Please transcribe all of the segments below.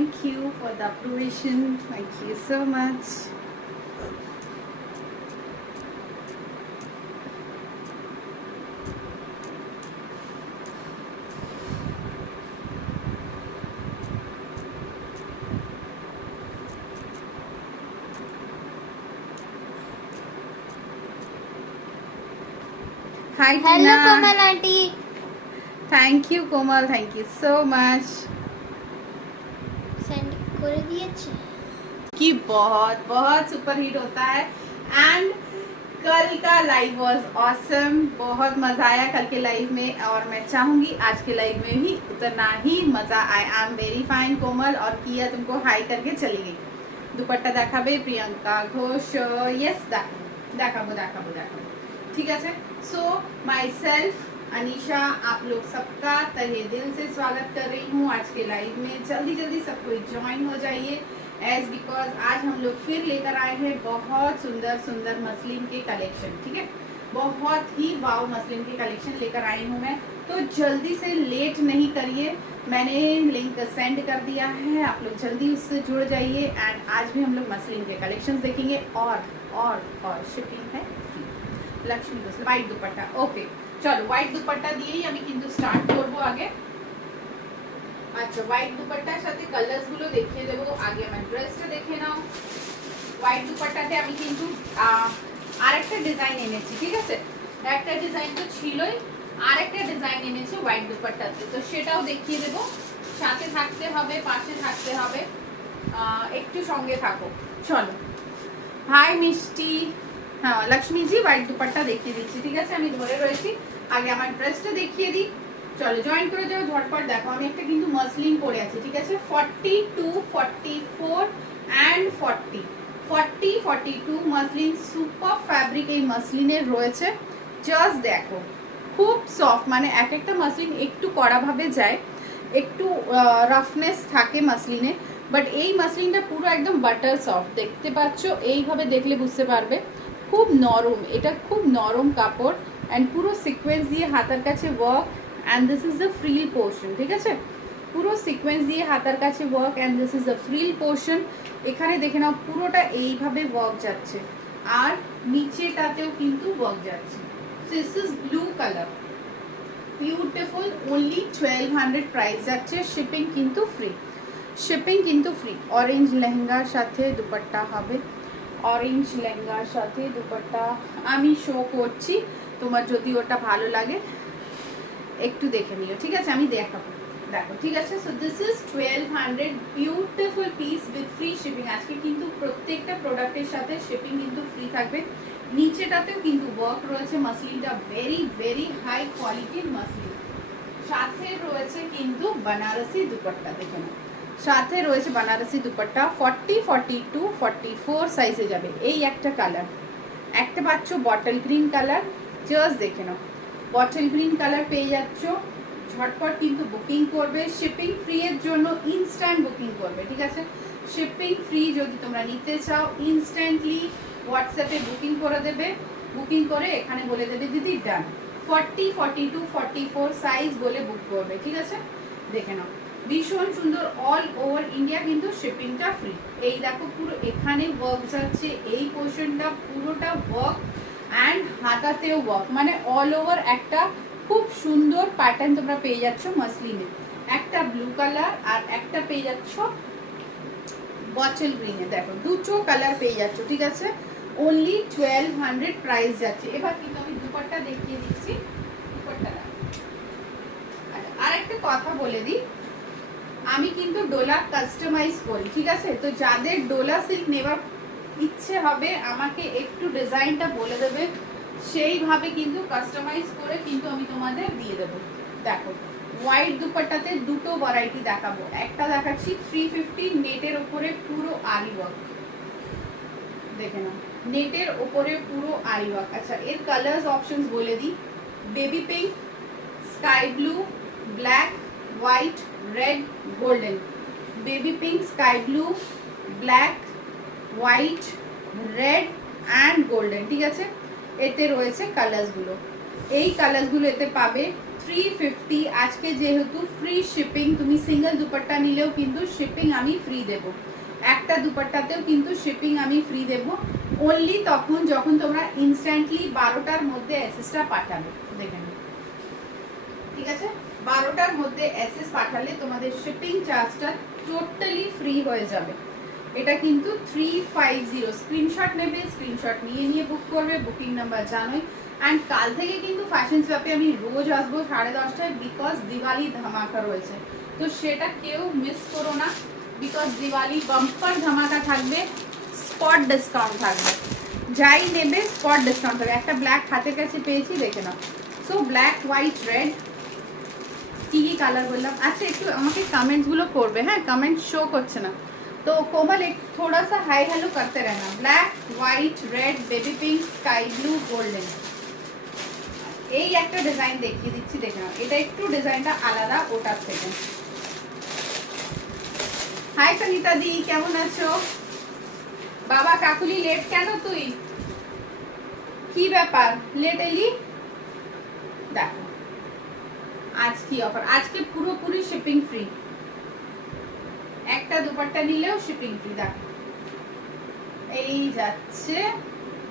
Thank you for the approbation. Thank you so much. Hi Hello Tina. Komal aunty. Thank you Komal. Thank you so much. Send করে দিয়েছে कि बहुत बहुत super hit होता है and कल का लाइव वाज ऑसम. बहुत मजा आया कल के लाइव में और मैं चाहूंगी आज के लाइव में भी उतना ही मजा आए. आई एम वेरी फाइन कोमल. और किया तुमको हाई करके चली गई. दुपट्टा देखाबे प्रियंका घोष. यस देखाबो देखाबो देखाबो. ठीक है. सो माई सेल्फ अनीशा आप लोग सबका तहे दिल से स्वागत कर रही हूँ आज के लाइव में. जल्दी जल्दी सब कोई ज्वाइन हो जाइए एज बिकॉज आज हम लोग फिर लेकर आए हैं बहुत सुंदर सुंदर मसलिन के कलेक्शन. ठीक है, बहुत ही वाव मसलिन के कलेक्शन लेकर आई हूँ मैं. तो जल्दी से लेट नहीं करिए. मैंने लिंक सेंड कर दिया है, आप लोग जल्दी उससे जुड़ जाइए. एंड आज भी हम लोग मसलिन के कलेक्शन देखेंगे और शिपिंग है लक्ष्मी दोस्त. व्हाइट दुपट्टा. ओके चलो व्हाइट दुपट्टा दिए আমি কিন্তু স্টার্ট করব আগে. আচ্ছা হোয়াইট দুপাট্টার সাথে কালারস গুলো দেখিয়ে দেব. আগে আমার ড্রেসটা দেখে নাও. হোয়াইট দুপাট্টাতে আমি কিন্তু আরেকটা ডিজাইন এনেছি. ঠিক আছে, একটা ডিজাইন তো ছিলই, আরেকটা ডিজাইন এনেছি হোয়াইট দুপাট্টাতে. তো সেটাও দেখিয়ে দেব. সাথে থাকতে হবে, পাশে থাকতে হবে, একটু সঙ্গে থাকো. চলো. হাই মিষ্টি. হ্যাঁ লক্ষ্মীজি হোয়াইট দুপাট্টা দেখিয়ে দিচ্ছি. ঠিক আছে, আমি ধরে রয়েছি. আগে আমার ড্রেসটা দেখিয়ে দিই. চলো জয়েন করে যাও ঝটপট. দেখো আমি একটা কিন্তু মসলিন পরে আছি. ঠিক আছে, 42 44 এন্ড 40 40 42 মসলিন. সুপার ফ্যাব্রিক এই মসলিনের রয়েছে. জাস্ট দেখো খুব সফট. মানে এক একটা মসলিন একটু কড়া ভাবে যায়, একটু রাফনেস থাকে মসলিনে, বাট এই মসলিনটা পুরো একদম বাটার সফট. দেখতে পাচ্ছ, এইভাবে দেখলে বুঝতে পারবে খুব নরম. এটা খুব নরম কাপড় এন্ড পুরো সিকোয়েন্স দিয়ে হাতার কাছে work. and this is the frill portion. ঠিক আছে, পুরো সিকোয়েন্স দিয়ে হাতার কাছে work and this is the frill portion. এখানে দেখে নাও পুরোটা এইভাবে ওয়ার্ক যাচ্ছে আর নিচেটাতেও কিন্তু ওয়ার্ক যাচ্ছে. this is blue color, beautiful. only 1200 price যাচ্ছে. শিপিং কিন্তু ফ্রি, শিপিং কিন্তু ফ্রি. অরেঞ্জ লেহেঙ্গার সাথে দুপাট্টা হবে. অরেঞ্জ লেহেঙ্গার সাথে দুপাট্টা আমি শো করছি, তোমার যদি ওটা ভালো লাগে একটু দেখে নিও. ঠিক আছে, আমি দেখাবো. দেখো ঠিক আছে. So this is 1200 beautiful piece with free shipping. আজকে কিন্তু প্রত্যেকটা প্রোডাক্টের সাথে শিপিং কিন্তু ফ্রি থাকবে. নিচেটাতেও কিন্তু ওয়ার্ক রয়েছে. মাসলিনটা ভেরি ভেরি হাই কোয়ালিটির মাসলিন. সাথে রয়েছে কিন্তু বানারসি দুপাট্টা. দেখে নাও, সাথে রয়েছে বানারসি দুপাট্টা. 40 42 44 সাইজে যাবে. এই একটা কালার, একটা পাচ্ছ বটল গ্রিন কালার. জাস্ট দেখে নাও, বটল গ্রিন কালার পেয়ে যাচ্ছ. ঝটপট কিন্তু বুকিং করবে. শিপিং ফ্রি এর জন্য ইনস্ট্যান্ট বুকিং করবে. ঠিক আছে, শিপিং ফ্রি যদি তোমরা নিতে চাও ইনস্ট্যান্টলি হোয়াটসঅ্যাপে বুকিং করে দেবে. বুকিং করে এখানে বলে দেবে দিদি ডান. 40 42 44 সাইজ বলে বুক করবে. ঠিক আছে, দেখে নাও ভীষণ সুন্দর. অল ওভার ইন্ডিয়া কিন্তু শিপিংটা ফ্রি. এই দেখো পুরো এখানে ওয়ার্ক যাচ্ছে. এই পোর্শনটা পুরোটা ওয়ার্ক অ্যান্ড হাতাতেও ওয়ার্ক. মানে অল ওভার একটা খুব সুন্দর প্যাটার্ন তোমরা পেয়ে যাচ্ছ মসলিনে. একটা ব্লু কালার আর একটা পেয়ে যাচ্ছ বটল গ্রিনে. দেখো দুটো কালার পেয়ে যাচ্ছ. ঠিক আছে, অনলি 1200 প্রাইস যাচ্ছে. এবার কিন্তু আমি দুপাট্টা দেখিয়ে দিচ্ছি. দুপাট্টা আর একটা কথা বলে দিই, আমি কিন্তু ডোলা কাস্টমাইজ করি. ঠিক আছে, তো যাদের ডোলা সিল্ক নেওয়ার ইচ্ছে হবে আমাকে একটু ডিজাইনটা বলে দেবে, সেইভাবে কিন্তু কাস্টমাইজ করে কিন্তু আমি তোমাদের দিয়ে দেবো. দেখো হোয়াইট দুপাট্টাতে দুটো ভ্যারাইটি দেখাবো. একটা দেখাচ্ছি 350 নেটের উপরে পুরো আরি ওয়ার্ক. দেখে নাও নেটের উপরে পুরো আরি ওয়ার্ক. আচ্ছা এর কালার্স অপশনস বলে দিই. Baby pink, sky blue, black, white, red, golden. Baby pink, sky blue, black, white, red and golden. ঠিক আছে, এতে রয়েছে কালার্সগুলো. এই কালার্সগুলো এতে পাবে. 350 আজকে যেহেতু ফ্রি শিপিং, তুমি সিঙ্গেল দুপাট্টা নিলেও কিন্তু শিপিং আমি ফ্রি দেব, একটা দুপাট্টাতেও কিন্তু শিপিং আমি ফ্রি দেব, অনলি তখন যখন তোমরা ইনস্ট্যান্টলি 12টার মধ্যে এসএসটা পাঠাবে। দেখে নাও, ঠিক আছে? 12টার মধ্যে এসএস পাঠালে তোমাদের শিপিং চার্জটা টোটালি ফ্রি হয়ে যাবে। এটা কিন্তু 350, স্ক্রিনশট নেবে, স্ক্রিনশট নিয়ে নিয়ে বুক করবে, বুকিং নাম্বার জানোই। অ্যান্ড কাল থেকে কিন্তু ফ্যাশন স্ল্যাপে আমি রোজ আসবো 10:30টায়, বিকজ দিওয়ালি ধামাকা রয়েছে, তো সেটা কেউ মিস করো না, বিকজ দিওয়ালি বাম্পার ধামাকা থাকবে, স্পট ডিসকাউন্ট থাকবে, যাই নেবে স্পট ডিসকাউন্ট থাকবে। একটা ব্ল্যাক হাতের কাছে পেয়েছি, দেখে নাও। সো ব্ল্যাক, হোয়াইট, রেড, কি কি কালার বললাম? আচ্ছা একটু আমাকে কमेंट्सগুলো করবে, হ্যাঁ কमेंट শো করছে না তো কোমল এক थोड़ा सा हाई हेलो करते रहना। Black, white, red, baby pink, sky blue, golden, এই একটা ডিজাইন দেখিয়ে দিচ্ছি, দেখে নাও। এটা একটু ডিজাইনটা আলাদা ওটার থেকে। হাই সঙ্গীতা দি, কেমন আছো? বাবা কাকুলি লেট কেন তুই? কি ব্যাপার লেট এলি? দেখো আজ কি অফার, আজকে পুরোপুরি শিপিং ফ্রি, একটা দুপাট্টা নিলেও শিপিং ফ্রি। দেখো এই যাচ্ছে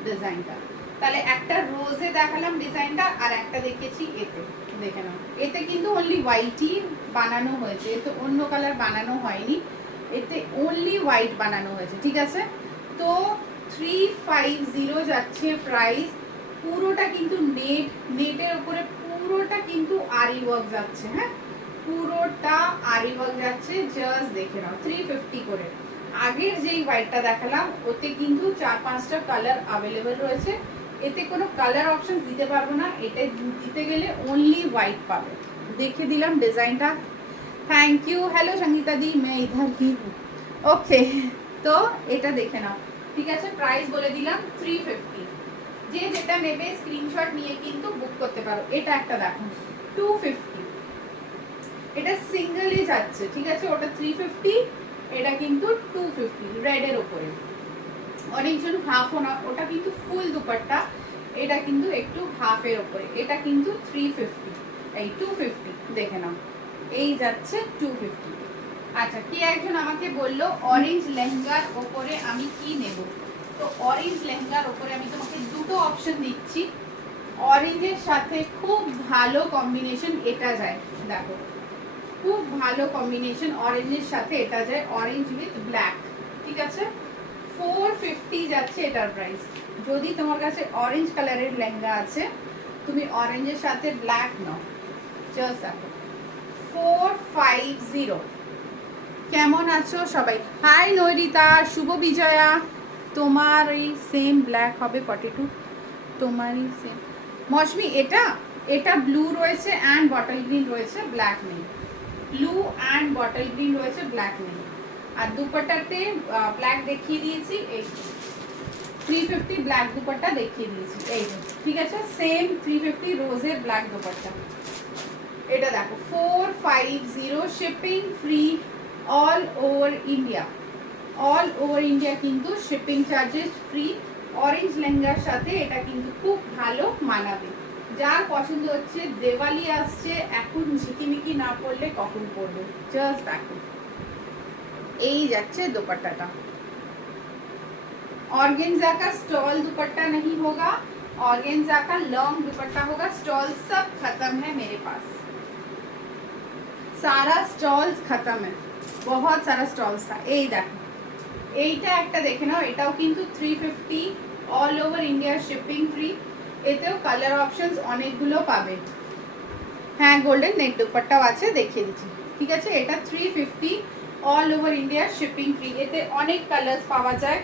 ডিজাইনটা, তাহলে একটা রোজে দেখালাম ডিজাইনটা, আর একটা দেখেছি এতে, দেখে নাও। এতে কিন্তু অনলি হোয়াইটই বানানো হয়েছে, এতে অন্য কালার বানানো হয়নি, এতে অনলি হোয়াইট বানানো হয়েছে, ঠিক আছে? তো 350 যাচ্ছে প্রাইস, পুরোটা কিন্তু নেটের উপরে পুরোটা কিন্তু আরি ওয়ার্ক যাচ্ছে, হ্যাঁ পুরোটা আরি ওয়ার্ক যাচ্ছে, জাস্ট দেখে নাও 350 করে। আগের যেই হোয়াইটটা দেখালাম ওতে কিন্তু 4-5টা কালার অ্যাভেলেবেল রয়েছে, এতে কোনো কালার অপশন দিতে পারবো না, এটা দিতে গেলে অনলি হোয়াইট পাবে। দেখে দিলাম ডিজাইনটা, থ্যাংক ইউ। হ্যালো সঙ্গীতা দি, मैं इधर ही हूँ। ওকে, তো এটা দেখে নাও, ঠিক আছে? প্রাইস বলে দিলাম 350, যে যেটা নেবে স্ক্রিনশট নিয়ে কিন্তু বুক করতে পারো। এটা একটা দেখো 250, এটা সিঙ্গেলই যাচ্ছে, ঠিক আছে? ওটা 350, এটা কিন্তু 250 রেডের উপরে, অরেঞ্জ হাফ না, ওটা কিন্তু ফুল দুপাট্টা, এটা কিন্তু একটু হাফের উপরে, এটা কিন্তু 350, এই 250 দেখে নাও, এই যাচ্ছে 250। আচ্ছা, কে একজন আমাকে বললো অরেঞ্জ লেহেঙ্গার উপরে আমি কি নেব, তো অরেঞ্জ লেহেঙ্গার উপরে আমি তোমাকে দুটো অপশন দিচ্ছি। অরেঞ্জের সাথে খুব ভালো কম্বিনেশন এটা যায়, দেখো খুব ভালো কম্বিনেশন অরেঞ্জের সাথে এটা যায়, অরেঞ্জ উইথ ব্ল্যাক, ঠিক আছে? 450 যাচ্ছে এটার প্রাইস। যদি তোমার কাছে অরেঞ্জ কালারের লেহেঙ্গা আছে, তুমি অরেঞ্জের সাথে ব্ল্যাক নাও, জাস্ট দেখো 450। কেমন আছো সবাই? হাই নৈরিতা, শুভ বিজয়া, তোমার এই সেম ব্ল্যাক হবে 42, তোমারই সেম। মৌসুমি এটা ব্লু রয়েছে অ্যান্ড বটল গ্রিন রয়েছে, ব্ল্যাক নেই, ব্লু অ্যান্ড বটল গ্রিন রয়েছে, ব্ল্যাক নেই। আর দুপাট্টাতে ব্ল্যাক দেখিয়ে দিয়েছি, এই 350 ব্ল্যাক দুপাট্টা দেখিয়ে দিয়েছি, এই ঠিক আছে? সেম 350 রোজের ব্ল্যাক দুপাট্টা, এটা দেখো 450, shipping free all over India, all over India কিন্তু শিপিং চার্জেস ফ্রি। অরেঞ্জ লেহেঙ্গার সাথে এটা কিন্তু খুব ভালো মানাবে, যার পছন্দ হচ্ছে। দিওয়ালি আসছে, এখন ঝিকিমিকি না পড়লে কখন পড়বে, জাস্ট দেখো এই যাচ্ছে दुपट्टा। ऑर्गेन्जा का स्टॉल दुपट्टा नहीं होगा, ऑर्गेन्जा का लॉन्ग दुपट्टा होगा। स्टॉल सब खत्म है मेरे पास, सारा स्टॉल्स खत्म है, बहुत सारा स्टॉल्स था। এই দেখো এইটা একটা দেখে নাও, এটাও কিন্তু 350, all over India shipping free, এতেও কালার অপশনস অনেকগুলো পাবে। হ্যাঁ গোল্ডেন নেট দুপাট্টাও আছে, দেখিয়ে দিচ্ছি, ঠিক আছে? এটা 350, all over India shipping free, এতে অনেক কালার্স পাওয়া যায়।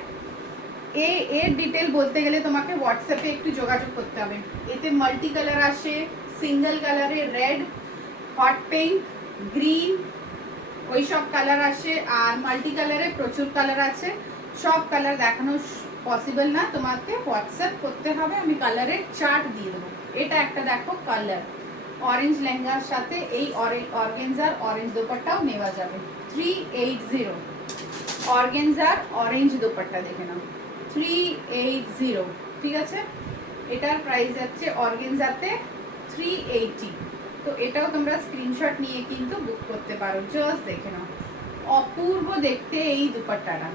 এর ডিটেল বলতে গেলে তোমাকে হোয়াটসঅ্যাপে একটু যোগাযোগ করতে হবে। এতে মাল্টি কালার আসে, সিঙ্গেল কালারে রেড, হট পিঙ্ক, গ্রিন, ওই সব কালার আসে, আর মাল্টি কালারে প্রচুর কালার আছে। সব কালার দেখানো পসিবল না, তোমাকে হোয়াটসঅ্যাপ করতে হবে, আমি কালারের চার্ট দিয়ে দেবো। এটা একটা দেখো কালার, অরেঞ্জ লেহেঙ্গার সাথে এই অর্গেনজার অরেঞ্জ দোপাট্টাও নেওয়া যাবে। 380 অর্গেনজার অরেঞ্জ দোপাট্টা দেখে নাও, 380, ঠিক আছে? এটার প্রাইস যাচ্ছে অর্গেনজাতে 380, তো এটাও তোমরা স্ক্রিনশট নিয়ে কিন্তু বুক করতে পারো। জাস্ট দেখে নাও, অপূর্ব দেখতে এই দুপাট্টাটা।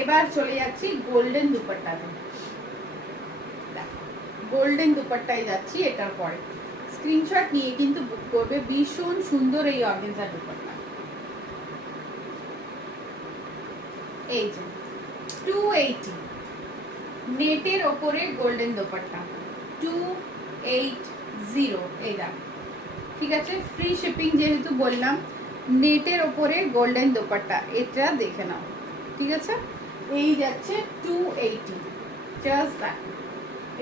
এবার চলে যাচ্ছি গোল্ডেন দুপাট্টাতে। গোল্ডেন দুপাট্টায় যাচ্ছি এটার পরে। স্ক্রিনশট নিয়ে কিন্তু বুক করবে। ভীষণ সুন্দর এই অর্গানজা দুপাট্টা। এই যে 280 নেটের ওপরে গোল্ডেন দুপাট্টা 280। এই দেখো, ঠিক আছে, ফ্রি শিপিং যেহেতু বললাম, নেটের ওপরে গোল্ডেন দুপাট্টা, এটা দেখে নাও, ঠিক আছে। এই যাচ্ছে 280, জাস্ট দ্যাট।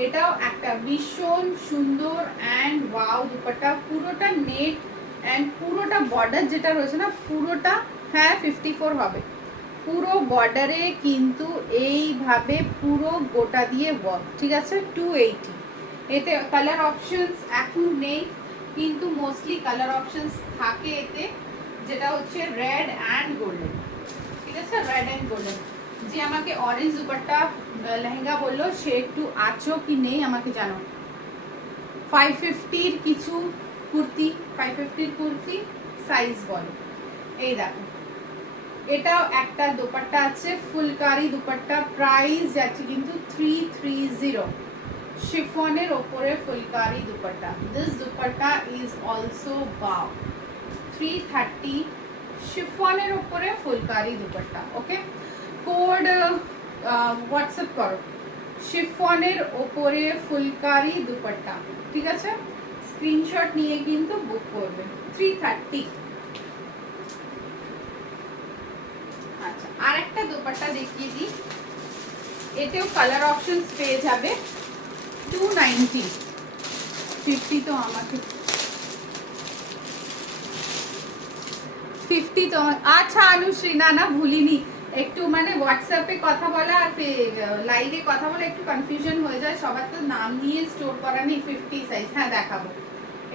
এটাও একটা ভীষণ সুন্দর অ্যান্ড ওয়াও দুপাট্টা। পুরোটা নেট অ্যান্ড পুরোটা বর্ডার যেটা রয়েছে না, পুরোটা, হ্যাঁ 54 হবে, পুরো বর্ডারে কিন্তু এইভাবে পুরো গোটা দিয়ে ওয়ার্ক, ঠিক আছে। 280। এতে কালার অপশনস এখন নেই, কিন্তু মোস্টলি কালার অপশনস থাকে এতে, যেটা হচ্ছে রেড অ্যান্ড গোল্ডেন, ঠিক আছে, রেড অ্যান্ড গোল্ডেন। যে আমাকে অরেঞ্জ দুপাট্টা লেহেঙ্গা বললো, সে একটু আছো কি নেই আমাকে জানো। 550-র কিছু কুর্তি, 550-র কুর্তি সাইজ বলো। এই দেখো, এটাও একটা দুপাট্টা আছে, ফুলকারি দুপাট্টা, প্রাইস যাচ্ছে কিন্তু 330। শিফনের ওপরে phulkari dupatta. This dupatta is also wow. 330 শিফনের ওপরে ফুলকারি দুপাট্টা। ওকে, কোড হোয়াটসঅ্যাপ করো, শিফনের ওপরে ফুলকারি দুপাট্টা, ঠিক আছে। স্ক্রিনশট নিয়ে কিন্তু বুক করবে। 330। আচ্ছা, আর একটা দুপাট্টা দেখিয়ে দিই, এতেও কালার অপশনস পেয়ে যাবে। 290। 50 তো আমাকে 50 তো, আচ্ছা অনুশ্রী, না না ভুলিনি, একটু মানে হোয়াটসঅ্যাপে কথা বলা আর লাইভে কথা বলা একটু কনফিউশন হয়ে যায়, সবার তো নাম নিয়ে স্টোর করা নেই। 50 সাইজ, হ্যাঁ দেখাবো।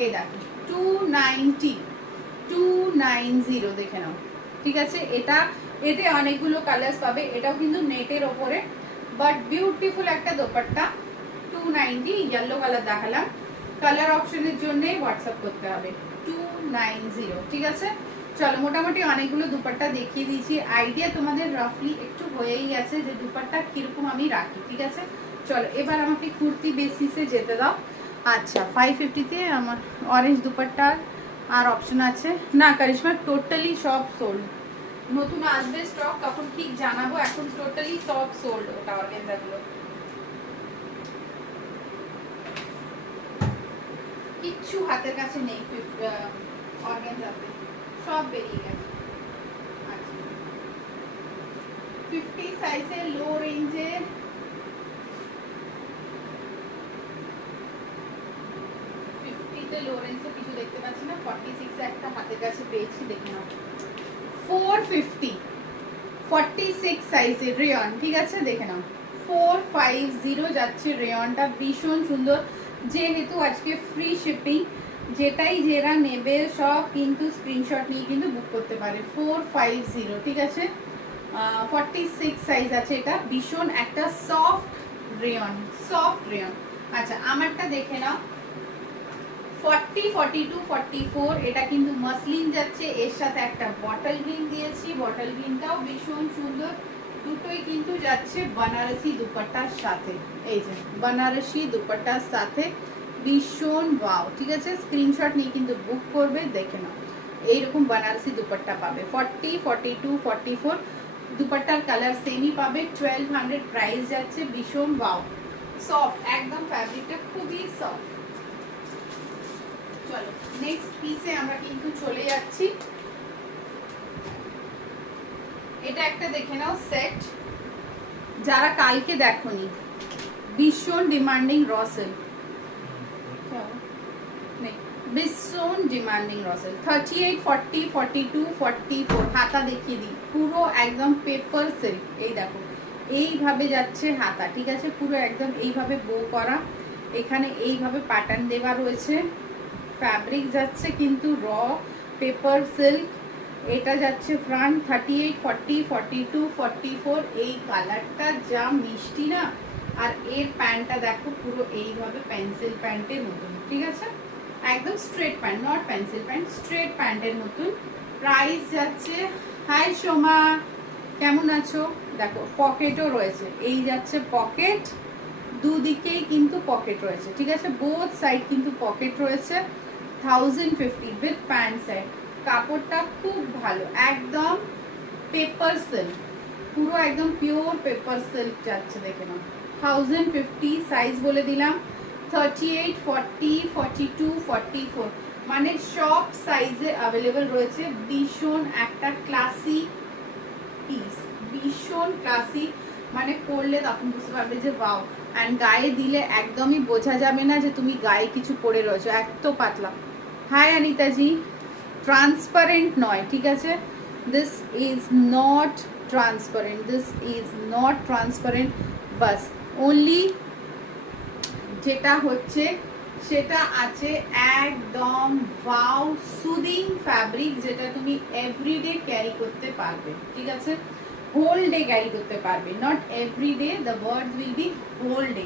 এই দেখো 290, 290 দেখে নাও, ঠিক আছে। এটা, এতে অনেকগুলো কালার্স পাবে। এটাও কিন্তু নেটের ওপরে, বাট বিউটিফুল একটা দোপাট্টা। 290, ইয়েলো কালার দেখালাম। কালার অপশনের জন্য হোয়াটসঅ্যাপ করতে হবে। 290, ঠিক আছে। চলো, মোটামুটি অনেকগুলো দুপাট্টা দেখিয়ে দিয়েছি। আইডিয়া তোমাদের রাফলি একটু হয়েই গেছে যে দুপাট্টা কিরকম আমি রাখি, ঠিক আছে। চলো, এবার আমাকে কুর্তি বেসিসে যেতে দাও। আচ্ছা, 550-তে আমার অরেঞ্জ দুপাট্টা আর অপশন আছে না কারিশমা, টোটালি সব সোল্ড। নতুন আসবে স্টক, তখন ঠিক জানাবো। এখন টোটালি সব সোল্ড ওটা অর্গানজাগুলো। কিচ্ছু হাতের কাছে নেই অর্গানজাতে, সব বেরিয়ে গেছে। আচ্ছা, 50 সাইজের লো রেঞ্জে 50-তে লো রেঞ্জে কিছু দেখতে পাচ্ছি না। 46 একটা হাতের কাছে পেয়েছি, দেখে নাও। 450 46 সাইজের রেয়ন, ঠিক আছে, দেখে নাও। 450 যাচ্ছে রেয়নটা, ভীষণ সুন্দর। যেহেতু আজকে ফ্রি শিপিং, যেটাই যেরা নেবে সব কিন্তু স্ক্রিনশট নিয়ে কিন্তু বুক করতে পারে। 450, ঠিক আছে। 46 সাইজ আছে এটা, ভীষণ একটা সফট রেয়ন, সফট রেয়ন। আচ্ছা, আমারটা দেখে নাও। 40, 42, 44, এটা কিন্তু মাসলিন যাচ্ছে, এর সাথে একটা বটল গ্রিন দিয়েছি, বটল গ্রিনটাও ভীষণ সুন্দর। দুটোই কিন্তু যাচ্ছে বানারসি দুপাট্টার সাথে। এই যে বানারসি দুপাট্টার সাথে, ভীষণ ওয়াও, ঠিক আছে। স্ক্রিনশট নিয়ে কিন্তু বুক করবে, দেখে নাও। এইরকম বানারসি দুপাট্টা পাবে। 40, 42, 44 দুপাট্টার কালার সেমই পাবে। 1200 প্রাইস যাচ্ছে, ভীষণ ওয়াও, সফট একদম, ফ্যাব্রিকটা খুবই সফট। চলো, নেক্সট পিসে আমরা কিন্তু চলে যাচ্ছি। এটা একটা দেখে নাও সেট, যারা কালকে দেখোনি, ভীষণ ডিমান্ডিং রসেল, ভীষণ ডিমান্ডিং রসেল। 38, 40, 42, 44 হাতা দেখিয়ে দিই, পুরো একদম পেপার সিল্ক। এই দেখো, এইভাবে যাচ্ছে হাতা, ঠিক আছে, পুরো একদম এইভাবে বো করা, এখানে এইভাবে প্যাটার্ন দেওয়া রয়েছে। ফ্যাব্রিক যাচ্ছে কিন্তু র পেপার সিল্ক। এটা যাচ্ছে ফ্রন্ট 38, 40, 42, 44। এই কালারটা যা মিষ্টি না, আর এর প্যান্টটা দেখো পুরো এইভাবে পেন্সিল প্যান্টের মতন, ঠিক আছে। একদম straight pant, not pencil pant, straight প্যান্টের মতন। প্রাইস যাচ্ছে, হাই সোমা কেমন আছো, দেখো পকেটও রয়েছে, এই যাচ্ছে পকেট, দুদিকেই কিন্তু পকেট রয়েছে, ঠিক আছে, বোথ সাইড কিন্তু পকেট রয়েছে। 1050 উইথ প্যান্ট সেট। কাপড়টা খুব ভালো, একদম পেপার সিল্ক, পুরো একদম পিওর পেপার সিল্ক যাচ্ছে, দেখে নাও। 1050, সাইজ বলে দিলাম 38, 40, 42, 44, মানে সব সাইজে অ্যাভেলেবল রয়েছে। ভীষণ একটা ক্লাসি পিস, ভীষণ ক্লাসি, মানে পরলে তখন বুঝতে পারবে যে ওয়াও। অ্যান্ড গায়ে দিলে একদমই বোঝা যাবে না যে তুমি গায়ে কিছু পরে রয়েছো, এত পাতলা। হাই অনিতাজি, ট্রান্সপারেন্ট নয়, ঠিক আছে, this is not transparent, this is not transparent, bus only যেটা হচ্ছে সেটা আছে একদম ওয়াও সুদিং ফ্যাব্রিক, যেটা তুমি এভরিডে ক্যারি করতে পারবে, ঠিক আছে, হোল ডে ক্যারি করতে পারবে, not everyday, the word will be whole day.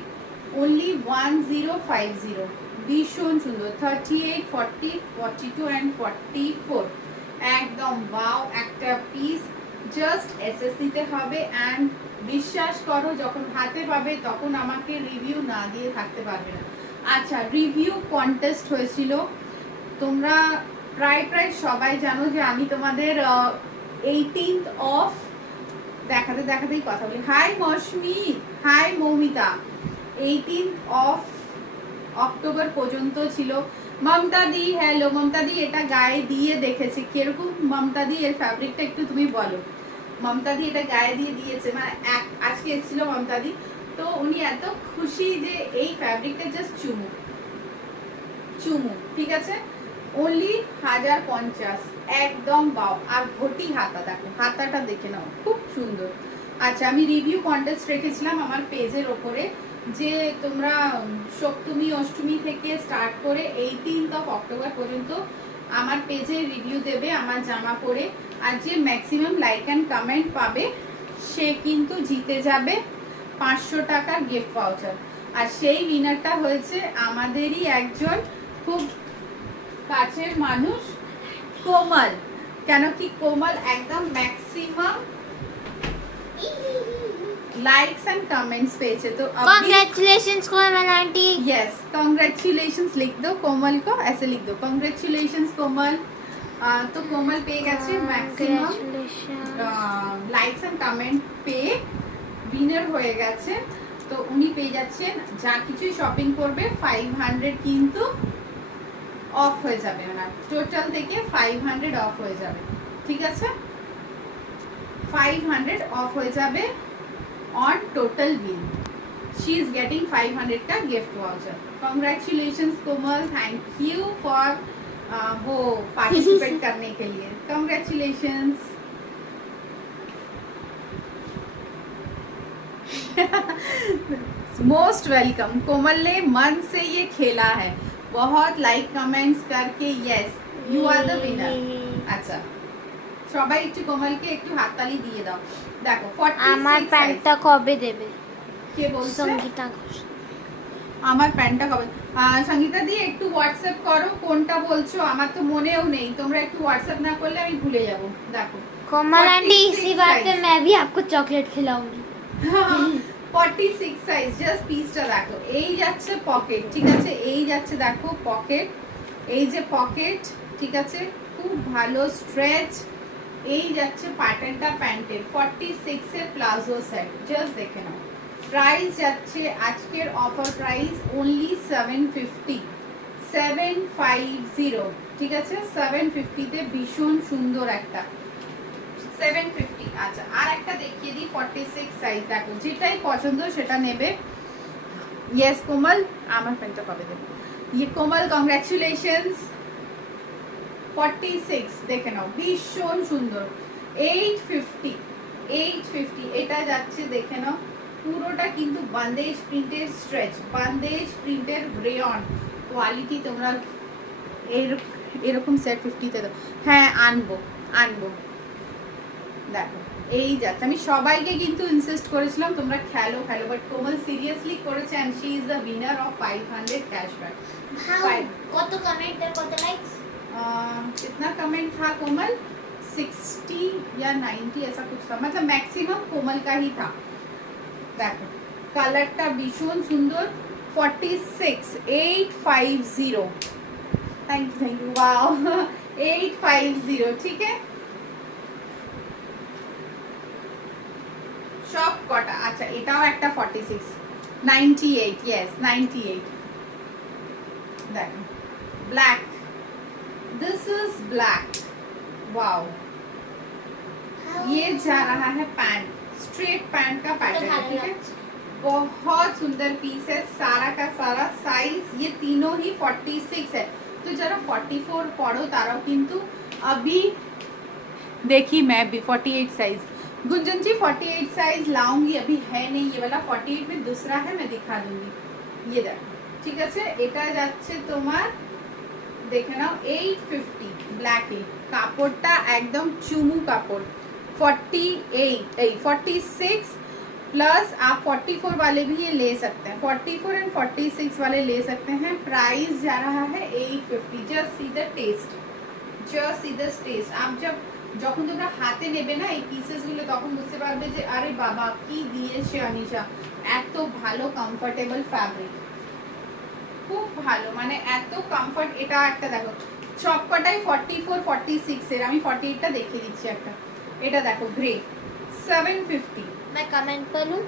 Only 1050, ভীষণ সুন্দর। 38, 40, 42 অ্যান্ড 44, একদম ওয়াও একটা পিস। জাস্ট এসএস দিতে হবে অ্যান্ড বিশ্বাস করো যখন হাতে পাবে তখন আমাকে রিভিউ না দিয়ে থাকতে পারবে না। আচ্ছা, রিভিউ কন্টেস্ট হয়েছিল, তোমরা প্রায় সবাই জানো যে আমি তোমাদের 18th অফ দেখাতেই কথা বলি। Hi Mousumi, hi Moumita, 18th of October পর্যন্ত ছিল। মমতা দি, হ্যালো মমতা দি, এটা গায়ে দিয়ে দেখেছে কিরকম, মমতা দি এর ফ্যাব্রিকটা একটু তুমি বলো। মমতা দি এটা গায়ে দিয়ে দিয়েছে, মানে আজকে এসেছিল মমতা দি, তো উনি এত খুশি যে এই ফ্যাব্রিকটা জাস্ট চুমু, ঠিক আছে, অনলি 1050, একদম বাও। আর ঘটি হাতা, দেখো হাতাটা দেখে নাও, খুব সুন্দর। আচ্ছা, আমি রিভিউ কন্টেস্ট রেখেছিলাম আমার পেজের ওপরে, যে তোমরা সপ্তমী অষ্টমী থেকে স্টার্ট করে 18th অফ অক্টোবর পর্যন্ত আমার পেজে রিভিউ দেবে আমার জামা পরে, আর যে ম্যাক্সিমাম লাইক অ্যান্ড কমেন্ট পাবে সে কিন্তু জিতে যাবে 500 টাকার গিফট ভাউচার। আর সেই উইনারটা হয়েছে আমাদেরই একজন খুব কাছের মানুষ, কোমল। কেন কি কোমল একদম maximum likes and comments page है, तो कॉन्ग्रेचुलेशंस कोमल आंटी। यस, कॉन्ग्रेचुलेशंस लिख दो कोमल को, ऐसे लिख दो कॉन्ग्रेचुलेशंस कोमल। तो कोमल पे গেছে ম্যাক্সিমাম লাইকস এন্ড কমেন্ট পেয়ে উইনার হয়ে গেছে। তো উনি পেয়ে যাচ্ছেন যা কিছু শপিং করবে 500 কিন্তু অফ হয়ে যাবে, না টোটাল থেকে 500 অফ হয়ে যাবে, ঠিক আছে, 500 অফ হয়ে যাবে on total bill. She is getting 500 का gift voucher. Congratulations Komal, thank you for वो participate करने के लिए, congratulations. Most welcome. कोमल ने मन से ये खेला है, बहुत लाइक कमेंट्स करके, yes you are the winner. अच्छा, সবাই একটু কোমলকে একটু হাততালি দিয়ে দাও। দেখো 46 আমার প্যান্টটা কবে দেবে? কে বলছে? সঙ্গীতা ঘোষ। আমার প্যান্টটা কবে? সঙ্গীতা দি একটু হোয়াটসঅ্যাপ করো, কোনটা বলছো আমার তো মনেও নেই, তোমরা একটু হোয়াটসঅ্যাপ না করলে আমি ভুলে যাব। দেখো कोमल आंटी, इसी बात पे मैं भी आपको चॉकलेट खिलाऊंगी। 46 সাইজ, জাস্ট পিসটা দেখো, এই যাচ্ছে পকেট, ঠিক আছে, এই যাচ্ছে দেখো পকেট, এই যে পকেট, ঠিক আছে, খুব ভালো স্ট্রেচ, এই যাচ্ছে প্যাটার্নটা প্যান্টের। 46 এর প্লাজো সেট, জাস্ট দেখে নাও। প্রাইস যাচ্ছে আজকের অফার প্রাইস অনলি 750, ঠিক আছে, 750 তে ভীষণ সুন্দর একটা 750। আচ্ছা, আর একটা দেখিয়ে দিই 46 সাইজ, দেখো যেটাই পছন্দ সেটা নেবে। ইয়েস কোমল, আমার প্যান্টটা কবে দেবে? ইয়ে কোমল, কংগ্রাচুলেশনস। 46 দেখে নাও, ভীষণ সুন্দর। 850 এটা যাচ্ছে, দেখে নাও, পুরোটা কিন্তু বান্দেজ প্রিন্টের স্ট্রেচ, বান্দেজ প্রিন্টের রেয়ন কোয়ালিটি। তোমরা এরকম সেট 50 তে দাও। হ্যাঁ আনবো, দেখো এই যাচ্ছে। আমি সবাইকে কিন্তু ইনসিস্ট করেছিলাম তোমরা খেলো খেলো, বাট কোমল সিরিয়াসলি করেছে and she is the winner of 500 cashback. কত কমেন্ট আর কত লাইকস? कितना कमेंट था कोमल? 60 या 90 ऐसा कुछ था, मतलब मैक्सिमम कोमल का ही था। देखो কালারটা ভীষণ সুন্দর। 46 850, थैंक यू वाओ 850, ठीक है সব কটা। আচ্ছা এটাও একটা 46 98, यस 98। দেখো black, this is black, wow. ये जा रहा है पैंट, स्ट्रेट पैंट का पैटर्न है, ठीक है। बहुत सुंदर पीस है, सारा का सारा साइज ये तीनों ही 46 है। तो जरा 44 पढ़ो ताराओ, किंतु अभी देखी मैं भी 48 साइज। गुंजन जी 48 साइज लाऊंगी, अभी है नहीं ये वाला। 48 में दूसरा है, मैं दिखा दूंगी। ये देखो ঠিক আছে, এটা যাচ্ছে তোমার দেখে নাও 850 ব্ল্যাক। কাপড়টা একদম চুমু কাপড়। 46 प्लस आप 44 वाले भी ये ले सकते हैं, 44 एंड 46 वाले ले सकते हैं। प्राइस जा रहा है 850। Just see the taste, just see the taste. आप जब যখন তোমরা হাতে নেবে না এই পিসেসগুলো, তখন বুঝতে পারবে যে আরে বাবা কি দিয়েছে অনিশা, এত ভালো কমফোর্টেবল ফ্যাব্রিক, খুব ভালো, মানে এত কমফর্ট। এটা একটা দেখো সবকটাই 44 46 এর। আমি 48 টা দেখিয়ে দিচ্ছি একটা। এটা দেখো গ্রে 750। मैं कमेंट करूं?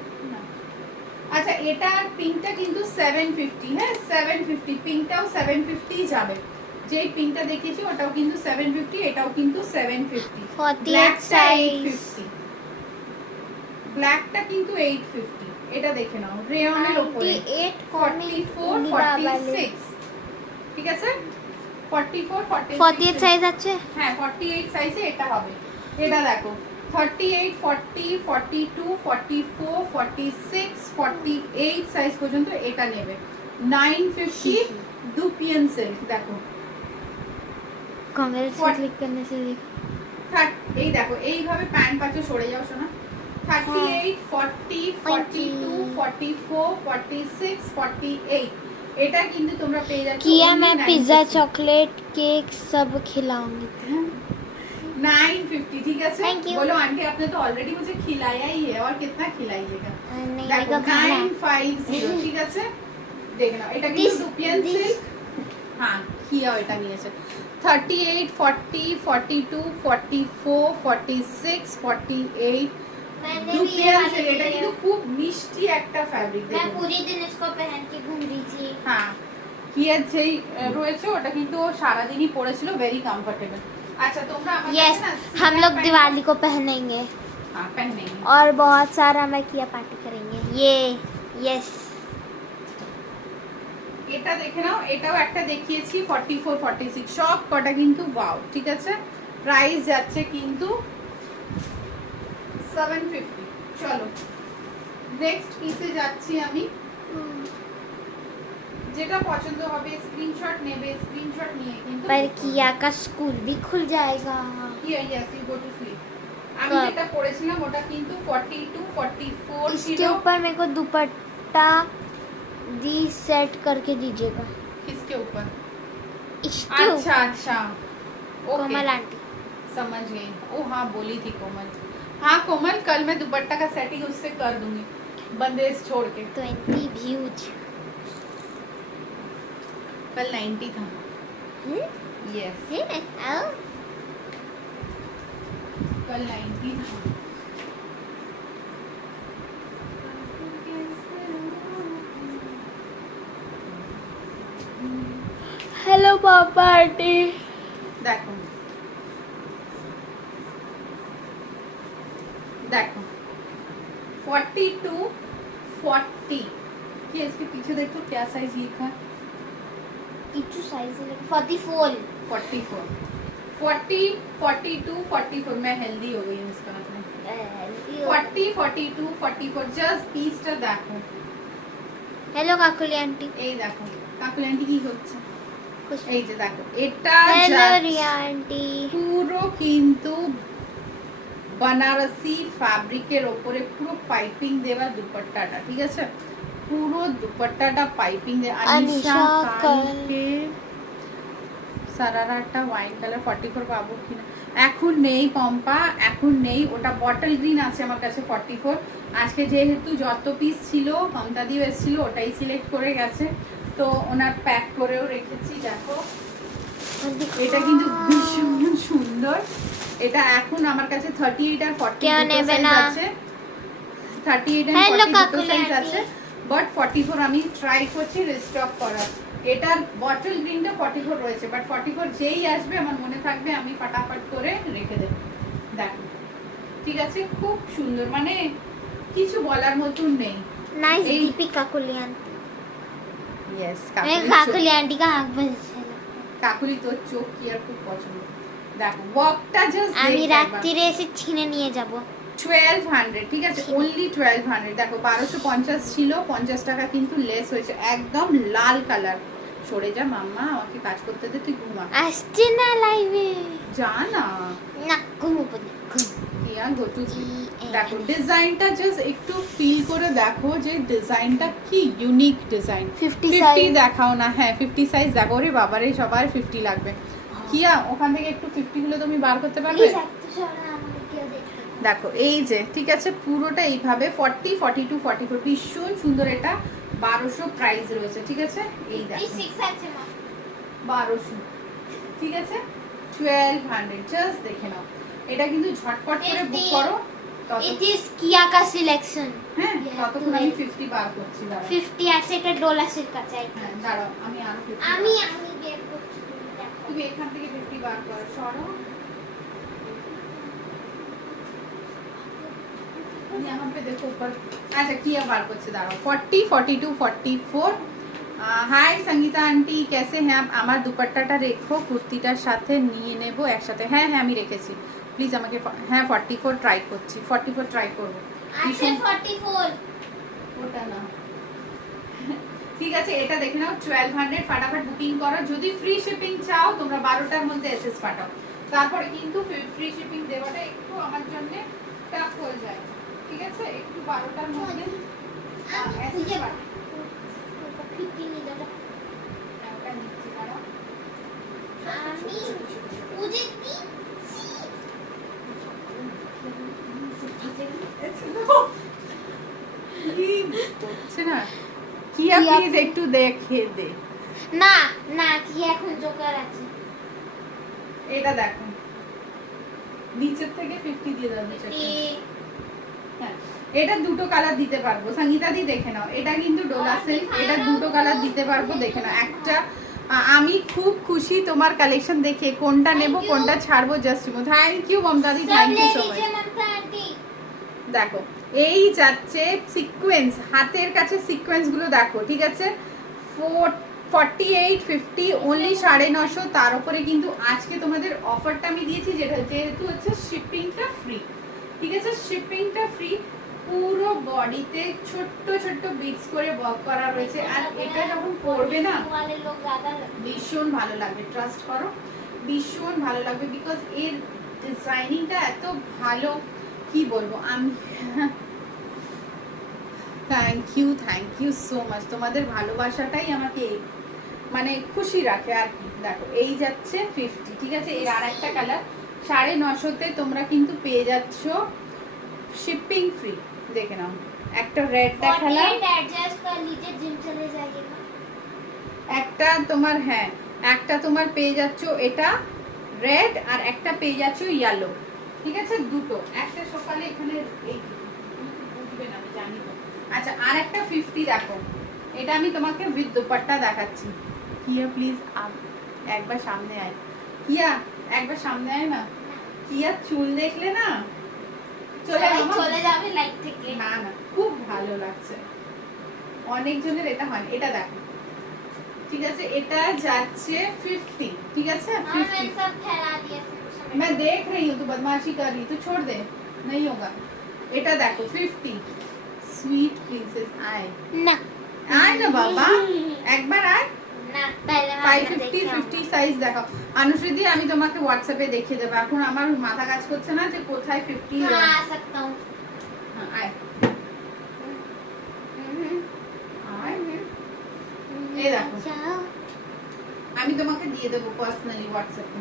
আচ্ছা এটা পিঙ্কটা কিন্তু 750, হ্যাঁ 750। পিঙ্কটাও 750 যাবে। যেই পিঙ্কটা দেখিয়েছি ওটাও কিন্তু 750, এটাও কিন্তু 750। 48 সাইজ। ব্ল্যাকটা কিন্তু 850। এটা দেখে নাও রেয়নের উপরে 44 46, ঠিক আছে 44 48 সাইজ আছে। হ্যাঁ 48 সাইজে এটা হবে। এটা দেখো 38 40 42 44 46 48 সাইজ পর্যন্ত এটা নেবে। 950 দুপিয়ান সিল্ক। দেখো कांग्रेस क्लिक करने से देख। এই দেখো এইভাবে প্যান্ট পাচ্ছে, সরে যাও শোনা। 38 40 42 44 46 48 এটা কিন্তু তোমরা পেয়ে যাচ্ছ। किया मैं पिज्जा चॉकलेट केक सब खिलाऊंगी। 950, ठीक है। Thank you. बोलो आंटी आपने तो ऑलरेडी मुझे खिलाया ही है, और कितना खिलाइएगा। नहीं देखो मेरे को खाना है। 950, ठीक আছে देखना। এটা কিন্তু দুপিয়ান সিল্ক। হ্যাঁ কিয়াও এটা নিয়েছে। 38 40 42 44 46 48 मैंने भी ये দুপিয়ান वाली সিল্ক। এটা ली কিন্তু है। খুব মিষ্টি একটা ফ্যাব্রিক। मैं দেখো पूरी दिन इसको पहन के घूम रही थी। হ্যাঁ কিয়ার যেই রয়েছে ওটা কিন্তু ও সারাদিনই পরেছিল, ভেরি কমফোর্টেবল। আচ্ছা তোমরা আমাদের यस না हम लोग दिवाली को पहनेंगे হ্যাঁ पहनेंगे। और बहुत सारा मैं किया पार्टी करेंगे। ये यस এটা দেখে নাও, এটাও একটা দেখিয়েছি 44 46 সব কটা কিন্তু ওয়াও, ঠিক আছে। প্রাইস যাচ্ছে কিন্তু 750। চলো নেক্সট পিসে যাচ্ছি আমি। যেটা পছন্দ হবে স্ক্রিনশট নেবে, স্ক্রিনশট নিয়ে কিন্তু पर किया का स्कूल भी खुल जाएगा। Yes you go to sleep. আমি कब? যেটা পরেছিলাম ওটা কিন্তু 42 44 इसके ছিল। ऊपर मेरे को दुपट्टा दी सेट करके दीजिएगा। किसके ऊपर? इसके अच्छा अच्छा ओके कोमल आंटी। समझ गई। ओ हाँ बोली थी कोमल। हाँ कोमल कल मैं दुपट्टा का सेटिंग उससे कर दूंगी, बंदेज छोड़ के। 20 व्यूज। कल 90 था। यस कल 90 था। हेलो पापा आंटी। देखो देखो 42 40 ये इसके पीछे देखो क्या साइज लिखा है। इचू साइज है 44 44 40 42 44 मैं हेल्दी हो गई हूँ इसका मतलब। 40 42 44 জাস্ট পিসটা দেখো। Hello Kakuli aunty. এই দেখো কাকুলি আন্টি কি হচ্ছে, कुछ এই যে দেখো এটা हेलो যাচ্ছে रिया आंटी। পুরো কিন্তু बनारसी ফ্যাব্রিকের উপরে পুরো পাইপিং দেওয়া দুপাট্টাটা, ঠিক আছে, পুরো দুপাট্টাটা পাইপিং দেওয়া। আনিশা কালকে সারারাটা ওয়াইন কালার 44 পাবো কিনা, এখন নেই পম্পা, এখন নেই, ওটা বটল গ্রিন আছে আমার কাছে 44। আজকে যেহেতু যত পিস ছিল মমতা দিও এসেছিল ওটাই সিলেক্ট করে গেছে, তো ওনার প্যাক করেও রেখেছি। দেখো এটা কিন্তু ভীষণ সুন্দর, এটা এখন আমার কাছে 38 আর 40 সাইজ আছে, 38 আর 40 দুটো সাইজ আছে, বাট 44 আমি ট্রাই করছি রিস্টক করার। এটার বটল গ্রিনটা 44 রয়েছে, বাট 44 যেই আসবে আমার মনে থাকবে আমি ফটাফট করে রেখে দেব। দেখো ঠিক আছে, খুব সুন্দর, মানে কিছু বলার মতন নেই। Nice Deepika Kuliyan, yes Kakuli aunty का आंख बजे কাকুলি তোর চোখ কি আর খুব পছন্দ। দেখো ওয়ার্কটা জাস্ট আমি রাত্রিরে এসে ছিনে নিয়ে যাব। 1200, ঠিক আছে, অনলি 1200। দেখো 1250 ছিল, 50 টাকা কিন্তু লেস হয়েছে, একদম লাল কালার। সরে যা মাম্মা, আমাকে কাজ করতে দে, তুই ঘুমা। আসছে না লাইভে, যা না না ঘুমোবো না। কিয়া গো টু স্লিপ। দেখো ডিজাইনটা জাস্ট একটু ফিল করে দেখো যে ডিজাইনটা কি ইউনিক ডিজাইন। 50 দেখাও না, হ্যাঁ 50 সাইজ দেখো। রে বাবারে সবার 50 লাগবে। কিয়া ওখান থেকে একটু 50 গুলো তুমি বার করতে পারবে? দেখো এই যে, ঠিক আছে, পুরোটা এইভাবে 40, 42, 44 ভীষণ সুন্দর। এটা 1200 প্রাইস রয়েছে, ঠিক আছে। এই দেখো 1200, ঠিক আছে, 1200 জাস্ট দেখে নাও। এটা কিন্তু ঝটপট করে বুক করো। ইট ইজ কিয়া কা সিলেকশন। হ্যাঁ ততক্ষণ আমি 50 বার করছি। দাঁড়াও 50 আছে, এটা ডোলাসের কাছে। হ্যাঁ দাঁড়াও আমি আরো 50 আমি বের করছি, তুমি এখান থেকে 50 বার করো। সরো यहाँ पे देखो ऊपर। अच्छा किया बार कुछ दाঁড়াও 40, 42, 44। হাই সঙ্গীতা আন্টি कैसे हैं आप? আমার দুপাট্টাটা রেখো, কুর্তিটার সাথে নিয়ে নেব একসাথে। হ্যাঁ হ্যাঁ আমি রেখেছি, প্লিজ আমাকে। হ্যাঁ 44 ট্রাই করছি, 44 ট্রাই করব। আচ্ছা 44 ওটা না, ঠিক আছে, এটা দেখে নাও 1200। फटाफट বুকিং করো। যদি ফ্রি শিপিং চাও তোমরা 12টার মধ্যে এসএস পাঠাও, তারপরে কিন্তু ফ্রি শিপিং দেওয়াটা একটু আমার জন্য টাফ হয়ে যায়, ঠিক আছে, একটু 12টার মধ্যে এসএস পাঠাও। কিয়া প্লিজ একটু দেখে দে না না, কি এখন জোকার আছে। এটা দেখো নিচের থেকে 50 দিয়ে দাও। হ্যাঁ এটা দুটো কালার দিতে পারবো, সঙ্গীতা দি দেখে নাও। এটা কিন্তু ডোলা সিল্ক, এটা দুটো কালার দিতে পারবো, দেখে নাও। একটা আমি খুব খুশি তোমার কালেকশন দেখে, কোনটা নেব কোনটা ছাড়বো just. Thank you Mamata di, thank you so much. দেখো এই যাচ্ছে সিকোয়েন্স, হাতের কাছে সিকোয়েন্স গুলো দেখো, ঠিক আছে, 48, 50 অনলি 950। তার উপরে কিন্তু আজকে তোমাদের অফারটা আমি দিয়েছি, যেটা যেহেতু হচ্ছে শিপিংটা ফ্রি, ঠিক আছে, শিপিংটা ফ্রি। পুরো বডিতে ছোট্ট ছোট্ট বিটস করে ওয়ার্ক করা রয়েছে, আর এটা যখন পরবে না ভীষণ ভালো লাগবে, ট্রাস্ট করো ভীষণ ভালো লাগবে, বিকজ এর ডিজাইনিংটা এত ভালো, কি বলবো আমি। Thank you so much. তোমাদের ভালোবাসাটাই আমাকে মানে খুশি রাখে আর কি। দেখো এই যাচ্ছে 50, ঠিক আছে, এর আর একটা কালার 950-তে তোমরা কিন্তু পেয়ে যাচ্ছ শিপিং ফ্রি। দেখে নাও একটা রেড দেখালাম, অ্যাডজাস্ট कर लीजिए, जिम चले जाइएगा। একটা তোমার, হ্যাঁ একটা তোমার পেয়ে যাচ্ছ এটা রেড, আর একটা পেয়ে যাচ্ছ ইয়েলো, ঠিক আছে, দুটো। একটা সকালে এখানে এই বুঝবে না আমি জানি তো। আচ্ছা আর একটা 50 দেখো, এটা আমি তোমাকে উইথ দুপাট্টা দেখাচ্ছি। কিয়া প্লিজ একবার সামনে আয়, কিয়া একবার সামনে আয় না। কিয়া চুল দেখলে না চলে যাবে লাইট থেকে। না না খুব ভালো লাগছে, অনেকজনের এটা হয়। এটা দেখো, ঠিক আছে, এটা যাচ্ছে 50, ঠিক আছে 50। सब फैला दिया मैं देख रही हूँ, तू बदमाशी कर रही, तू छोड़ दे, नहीं होगा। এটা দেখো 50। সুইট প্রিন্সেস আয় না, আয় না বাবা, একবার আয়। না তাহলে আমি 550 50 সাইজ দেখাও। अनुश्रुति আমি তোমাকে হোয়াটসঅ্যাপে দেখিয়ে দেব। এখন আমার মাথা কাজ করছে না যে কোথায় 50 हां आ सकता हूं। হ্যাঁ আয় আয় এই দেখো আমি তোমাকে দিয়ে দেবো পার্সোনালি হোয়াটসঅ্যাপে।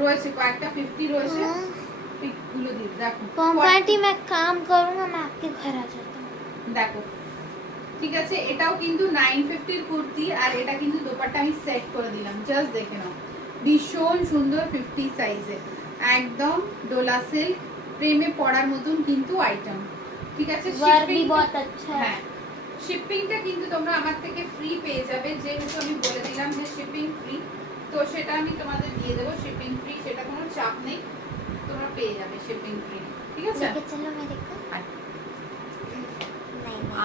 রয়েছে কয়েকটা 50 রয়েছে, পিকগুলো দিয়ে দেখো। कॉम्पैटी मैं काम करूंगा, मैं आपके घर आ जाता हूं। দেখো ঠিক আছে, এটাও কিন্তু 950 এর কুর্তি আর এটা কিন্তু দোপাট্টা আমি সেট করে দিলাম, জাস্ট দেখে নাও। ভীষণ সুন্দর 50 সাইজে, একদম ডোলা সিল্ক, প্রেমে পড়ার মতন কিন্তু আইটেম। ঠিক আছে, वर्क भी बहुत अच्छा है। হ্যাঁ শিপিংটা কিন্তু তোমরা আমার থেকে ফ্রি পেয়ে যাবে, যেহেতু আমি বলে দিলাম যে শিপিং ফ্রি, তো সেটা আমি তোমাদের দিয়ে দেবো শিপিং ফ্রি, সেটা কোনো চাপ নেই, তোমরা পেয়ে যাবে শিপিং ফ্রি। ঠিক আছে, लेके चलो मेरे को। আয়।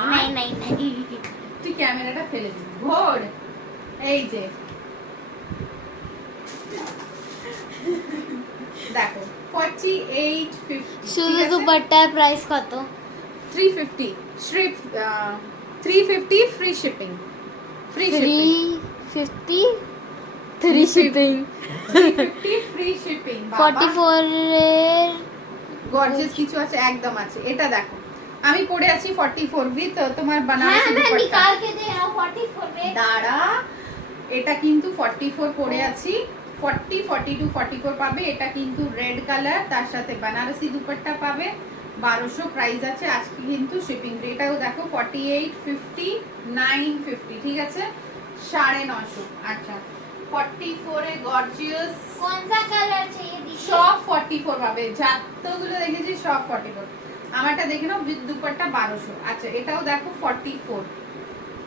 नहीं नहीं नहीं नहीं তুই ক্যামেরাটা ফেলে দিবি ঘোর। এই যে দেখো 4850 শুধু দুপাট্টার প্রাইস কত? 350 শ্রিপ 350 free shipping, free shipping 350 3 shipping 350 free shipping 44 এর গর্জিয়াস কিছু আছে, একদম আছে। এটা দেখো আমি পরে আছি 44 উইথ তোমার বানারসি হ্যাঁ मैं দুপাট্টা। निकाल के दे रहा हूं 44 में। দাঁড়া, এটা কিন্তু 44 পরে আছি, 40 42 44 পাবে। এটা কিন্তু রেড কালার, তার সাথে বানারসি দুপাট্টা পাবে, 1200 প্রাইস আছে আজকে কিন্তু শিপিং। এটাও দেখো 48 50 950, ঠিক আছে 950। আচ্ছা 44 এ গর্জিয়াস कौन सा कलर चाहिए दीदी? সব 44 পাবে, যতগুলো দেখেছি সব 44। আমারটা দেখে নাও উইথ দুপাট্টা 1200। আচ্ছা এটাও দেখো 44,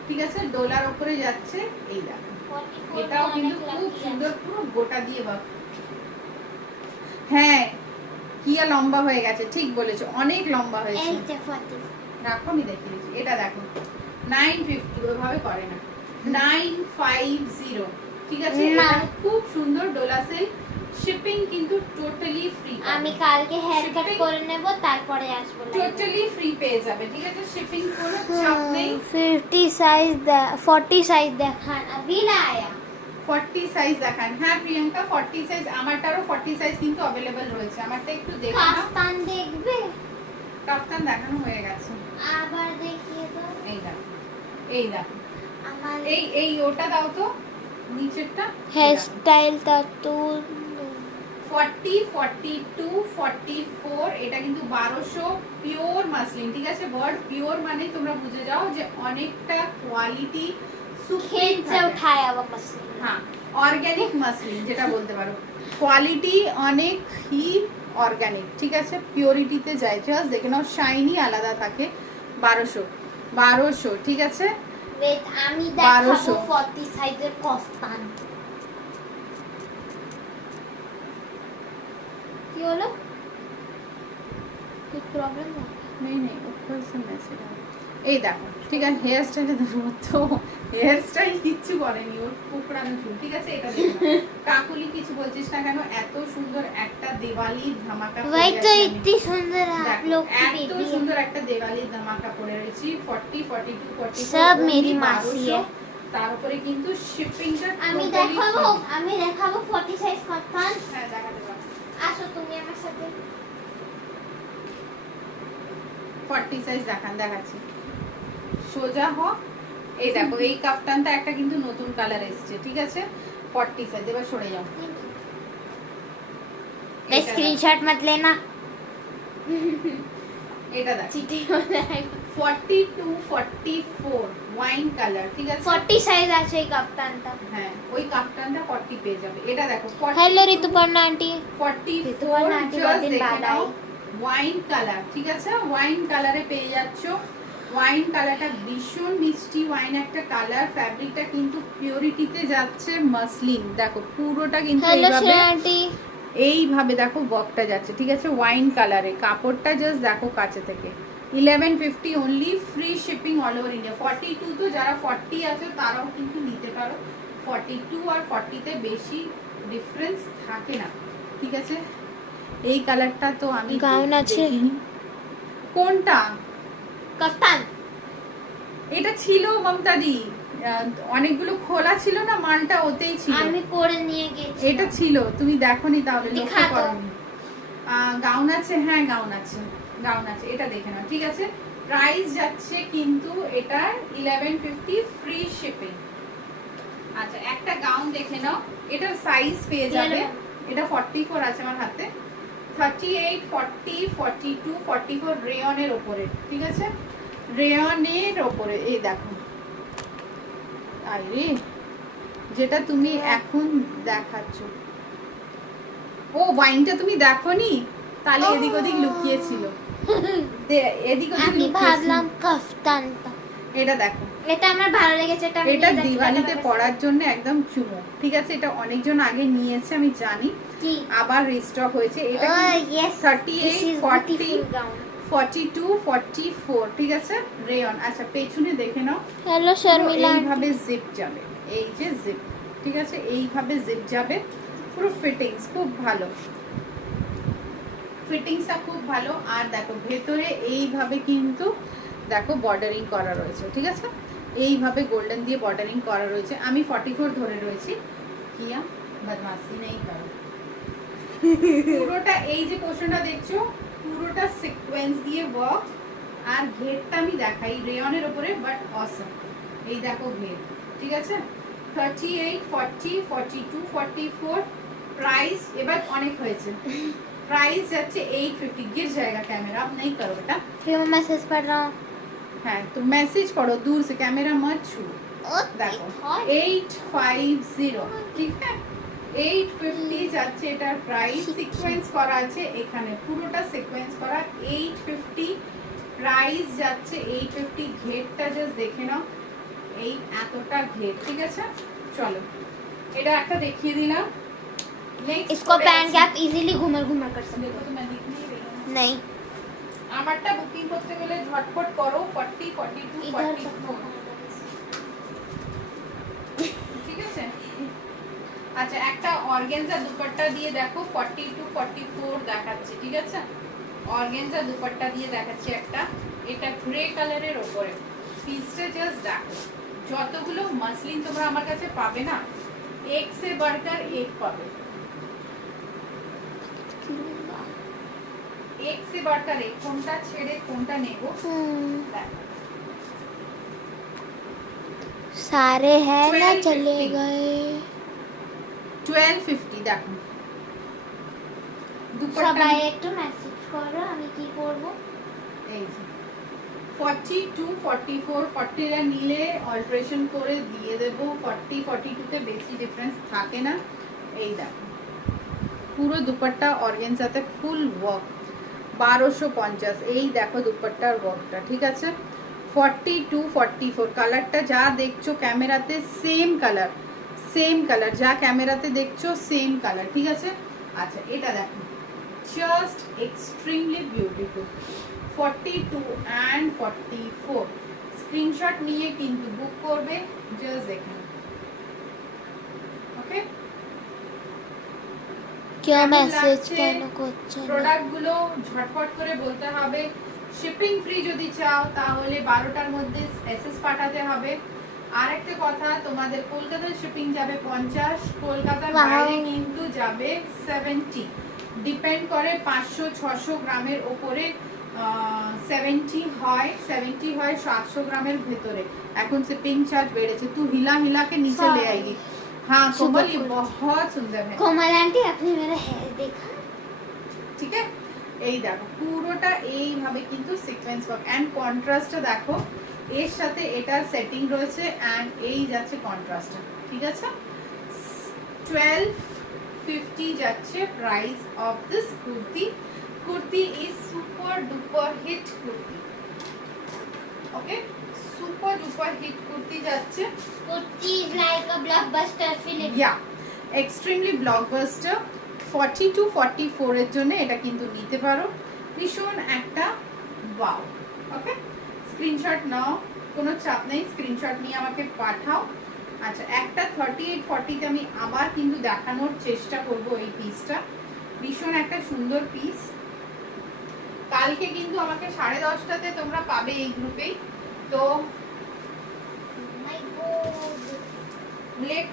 ঠিক আছে ডলার উপরে যাচ্ছে। এই দেখো 44 এটাও কিন্তু খুব সুন্দর, পুরো গোটা দিয়ে বাপ। হ্যাঁ কিয়া লম্বা হয়ে গেছে, ঠিক বলেছো, অনেক লম্বা হয়েছে। এই যে 44 রাখো আমি দেখিয়ে দিচ্ছি। এটা দেখো 950, ওইভাবে করে না, 950, ঠিক আছে। না। এটা খুব সুন্দর ডোলা সিল্ক, শিপিং কিন্তু টোটালি ফ্রি। আমি কালকে হেয়ার কাট Shipping- করে নেব, তারপরে আসবো। টোটালি ফ্রি পেয়ে যাবে, ঠিক আছে শিপিং কোনো চাপ নেই। 50 সাইজ 40 সাইজ দেখান, अभी না आया। 40 সাইজ দেখান। হ্যাঁ প্রিয়াঙ্কা 40 সাইজ, আমারটারও 40 সাইজ কিন্তু अवेलेबल রয়েছে। আমারটা একটু দেখো না, কাফতান দেখবে? কাফতান দেখানো হয়ে গেছে। আবার দেখিয়ে দাও। এই দেখো, এই দেখো, আমার এই ওটা দাও তো নিচেরটা। হেয়ার স্টাইলটা তো 40 42 44, এটা কিন্তু 1200 পিওর মাসলিন, ঠিক আছে। ওয়ার্ড পিওর মানে তোমরা বুঝে যাও যে অনেকটা কোয়ালিটি সুপ্রিম खेत से उठाया हुआ मशीन। হ্যাঁ অর্গানিক মাসলিন যেটা বলতে পারো, কোয়ালিটি অনেক হি অর্গানিক, ঠিক আছে পিওরিটিতে যায়। জাস্ট দেখে নাও শাইনি আলাদা থাকে। 1200, ঠিক আছে। ওয়েট আমি দেখাবো 1200 40 সাইজের কফতান। কি হলো? कुछ प्रॉब्लम है? नहीं नहीं ऊपर से मैसेज आया। এই দেখো ঠিক আছে, হেয়ার স্টাইলটা দেখো তো, হেয়ার স্টাইল কিচ্ছু করেনি, ওর কুকড়ানো চুল, ঠিক আছে। এটা দেখো কাকুলি কিছু বলছিস না কেন, এত সুন্দর একটা দিওয়ালির ধামাকা পরে वही तो আছি আমি। इतनी सुंदर आप দেখো, लोग की এত बेबी সুন্দর একটা দিওয়ালির ধামাকা পরে রয়েছি। 40 42 44 सब only मेरी मासी 1200, है। তার উপরে কিন্তু শিপিংটা আমি দেখাবো 40 সাইজ কফতান। হ্যাঁ দেখাতে পারো। আসো তুমি আমার সাথে। 40 সাইজ দেখাচ্ছি, সোজা হ। এই দেখো এই কাফতানটা একটা কিন্তু নতুন কালার এসেছে, ঠিক আছে 40 সাইজ। এবার সরে যাও, का स्क्रीनशॉट मत लेना, এটা দেখো चीटिंग हो जाएगा। 42 44 ওয়াইন কালার, ঠিক আছে 40 সাইজ আছে এই কফতানটা। হ্যাঁ ওই কাফতানটা 40 পেয়ে যাবে। এটা দেখো hello Rituparna aunty. 44 Rituparna aunty just কতদিন দেখে বাদ নাও, আই। ওয়াইন কালার, ঠিক আছে ওয়াইন কালারে পেয়ে যাচ্ছ। ওয়াইন কালারটা ভীষণ মিষ্টি ওয়াইন একটা কালার, ফ্যাব্রিকটা কিন্তু পিওরিটিতে যাচ্ছে মাসলিন। দেখো পুরোটা কিন্তু हेलो এইভাবে श्रेया आंटी। এইভাবে দেখো বকটা যাচ্ছে, ঠিক আছে ওয়াইন কালারে। কাপড়টা জাস্ট দেখো কাছে থেকে। 1150 only, free shipping all over India. 42 তো যারা 40 আছে তারাও কিন্তু নিতে পারো। 42 আর 40 তে বেশি ডিফারেন্স থাকে না, ঠিক আছে। এই কালারটা তো আমি গাউন আছে? দেখিনি। কোনটা? কফতান এটা ছিল মমতাদি, অনেকগুলো খোলা ছিল না, মালটা ওতেই ছিল। আমি পরে নিয়ে গেছি। এটা ছিল, তুমি দেখোনি তাহলে, লক্ষ্য দেখা তো। করোনি। গাউন আছে, হ্যাঁ গাউন আছে, গাউন আছে, এটা দেখে নাও, ঠিক আছে। প্রাইস যাচ্ছে কিন্তু এটার 1150 ফ্রি শিপিং। আচ্ছা একটা গাউন দেখে নাও, এটার সাইজ পেয়ে যাবে, এটা 44 আছে আমার হাতে, 38, 40, 42, 44 রেয়নের ওপরে, ঠিক আছে, রেয়নের ওপরে। এই দেখো, আরে যেটা তুমি এখন দেখাচ্ছ, ও ওয়াইনটা তুমি দেখোনি, তাহলে এদিক ওদিক লুকিয়েছিল, এদিক ওদিক আমি লুকিয়েছিল। ভাবলাম কাফতানটা। এটা দেখো, এটা আমার ভালো লেগেছে, এটা এটা দিওয়ালিতে পরার জন্য একদম চুমো, ঠিক আছে। এটা অনেকজন আগে নিয়েছে আমি জানি, আবার রিস্টক হয়েছে। এটা 38, 40, 42, 44, ঠিক আছে, রেয়ন। আচ্ছা পেছনে দেখে নাও, হ্যালো শর্মিলা, এইভাবে জিপ যাবে, এই যে জিপ, ঠিক আছে, এইভাবে জিপ যাবে, পুরো ফিটিংস খুব ভালো, ফিটিংসটা খুব ভালো। আর দেখো ভেতরে এইভাবে কিন্তু দেখো বর্ডারিং করা রয়েছে, ঠিক আছে, এইভাবে গোল্ডেন দিয়ে বর্ডারিং করা রয়েছে। আমি 44 ধরে রয়েছি, কিয়া বদমাশি নেই করো। পুরোটা এই যে পোর্শনটা দেখছো, পুরোটা সিকোয়েন্স দিয়ে ওয়ার্ক। আর ঘেরটা আমি দেখাই, রেয়নের উপরে, বাট অসম। এই দেখো ঘের, ঠিক আছে, 38, 40, 42, 44 प्राइस। এবার অনেক হয়েছে, प्राइस যাচ্ছে 850। गिर जाएगा कैमरा, अब नहीं करो बेटा। फिर मैं मैसेज पढ़ रहा हूँ। हाँ तो मैसेज पढ़ो, दूर से कैमरा मत छू। দেখো 850, ঠিক আছে, 850 যাচ্ছে এটার প্রাইস। সিকোয়েন্স করা আছে এখানে, পুরোটা সিকোয়েন্স করা, 850 প্রাইস যাচ্ছে 850। ঘেরটা জাস্ট দেখে নাও, এই এতটা ঘের, ঠিক আছে। চলো এটা একটা দেখিয়ে দিলাম। নেক্সট इसको पहन के आप इजीली घूमर घूमर कर सकते দেখো তো मैं दिख नहीं रही हूँ। हो। नहीं আমারটা বুকিং করতে গেলে ঝটপট করো, 40, 42, इधर 44, ঠিক আছে। আচ্ছা একটা অর্গানজা দুপাট্টা দিয়ে দেখো, 40 to 44 দেখাচ্ছে, ঠিক আছে, অর্গানজা দুপাট্টা দিয়ে দেখাচ্ছে একটা, এটা গ্রে কালারের উপরে। পিসটা জাস্ট দেখো, যতগুলো মাসলিন তোমরা আমার কাছে পাবে না, এক সে बढ़कर एक পাবে, एक से बढ़कर एक। কোনটা ছেড়ে কোনটা নেব দেখো। सारे हैं ना 1250 चले गए 1250 দেখো দুপাট্টা। সবাই একটু মেসেজ করো, আমি কি করব। এই যে 42, 44, 40 এর নিলে অল্টারেশন করে দিয়ে দেব। 40, 42 তে বেশি ডিফারেন্স থাকে না। এই দেখো পুরো দুপাট্টা অর্গানজাতে ফুল ওয়ার্ক, 1250। এই দেখো দুপাট্টার ওয়ার্কটা, ঠিক আছে। 42, 44 কালারটা যা দেখছো ক্যামেরাতে সেম কালার, সেম কালার যা ক্যামেরাতে দেখছো সেম কালার, ঠিক আছে। আচ্ছা এটা দেখো, just extremely beautiful. 42 and 44 screenshot নিয়ে কিন্তু বুক করবে, জাস্ট দেখুন, ওকে। क्या কেমন मैसेज লাগছে? কেন করছে না? প্রোডাক্টগুলো ঝটপট করে বলতে হবে। শিপিং ফ্রি যদি চাও তাহলে 12টার মধ্যে এসএস পাঠাতে হবে। আর একটা কথা, তোমাদের কলকাতার শিপিং যাবে 50, কলকাতার Wow. বাইরে কিন্তু যাবে 70। ডিপেন্ড করে 500-600 গ্রামের উপরে 70 হয়, 700 গ্রামের ভেতরে। এখন শিপিং চার্জ বেড়েছে। तू हिला हिला के नीचे ले आएगी। हाँ कोमल, ये बहुत सुंदर है। कोमल आंटी आपने मेरा हेयर देखा? ঠিক আছে, এই দেখো পুরোটা এইভাবে কিন্তু সিকোয়েন্স ওয়ার্ক এন্ড কন্ট্রাস্টটা দেখো, এর সাথে এটার সেটিং রয়েছে এন্ড এই যাচ্ছে কন্ট্রাস্টটা, ঠিক আছে। 1250 যাচ্ছে price of this kurti. Kurti is super duper hit kurti, okay, super duper hit kurti যাচ্ছে। Kurti is like a blockbuster film. Yeah extremely blockbuster. 40 to 44 এর জন্য এটা কিন্তু নিতে পারো, ভীষণ একটা ওয়াও, ওকে। স্ক্রিনশট নাও, কোনো চাপ নেই, স্ক্রিনশট নিয়ে আমাকে পাঠাও। আচ্ছা একটা 38, 40 তে আমি আবার কিন্তু দেখানোর চেষ্টা করব এই পিসটা, ভীষণ একটা সুন্দর পিস। কালকে কিন্তু আমাকে 10:30টাতে তোমরা পাবে এই গ্রুপেই। তো My God. লেট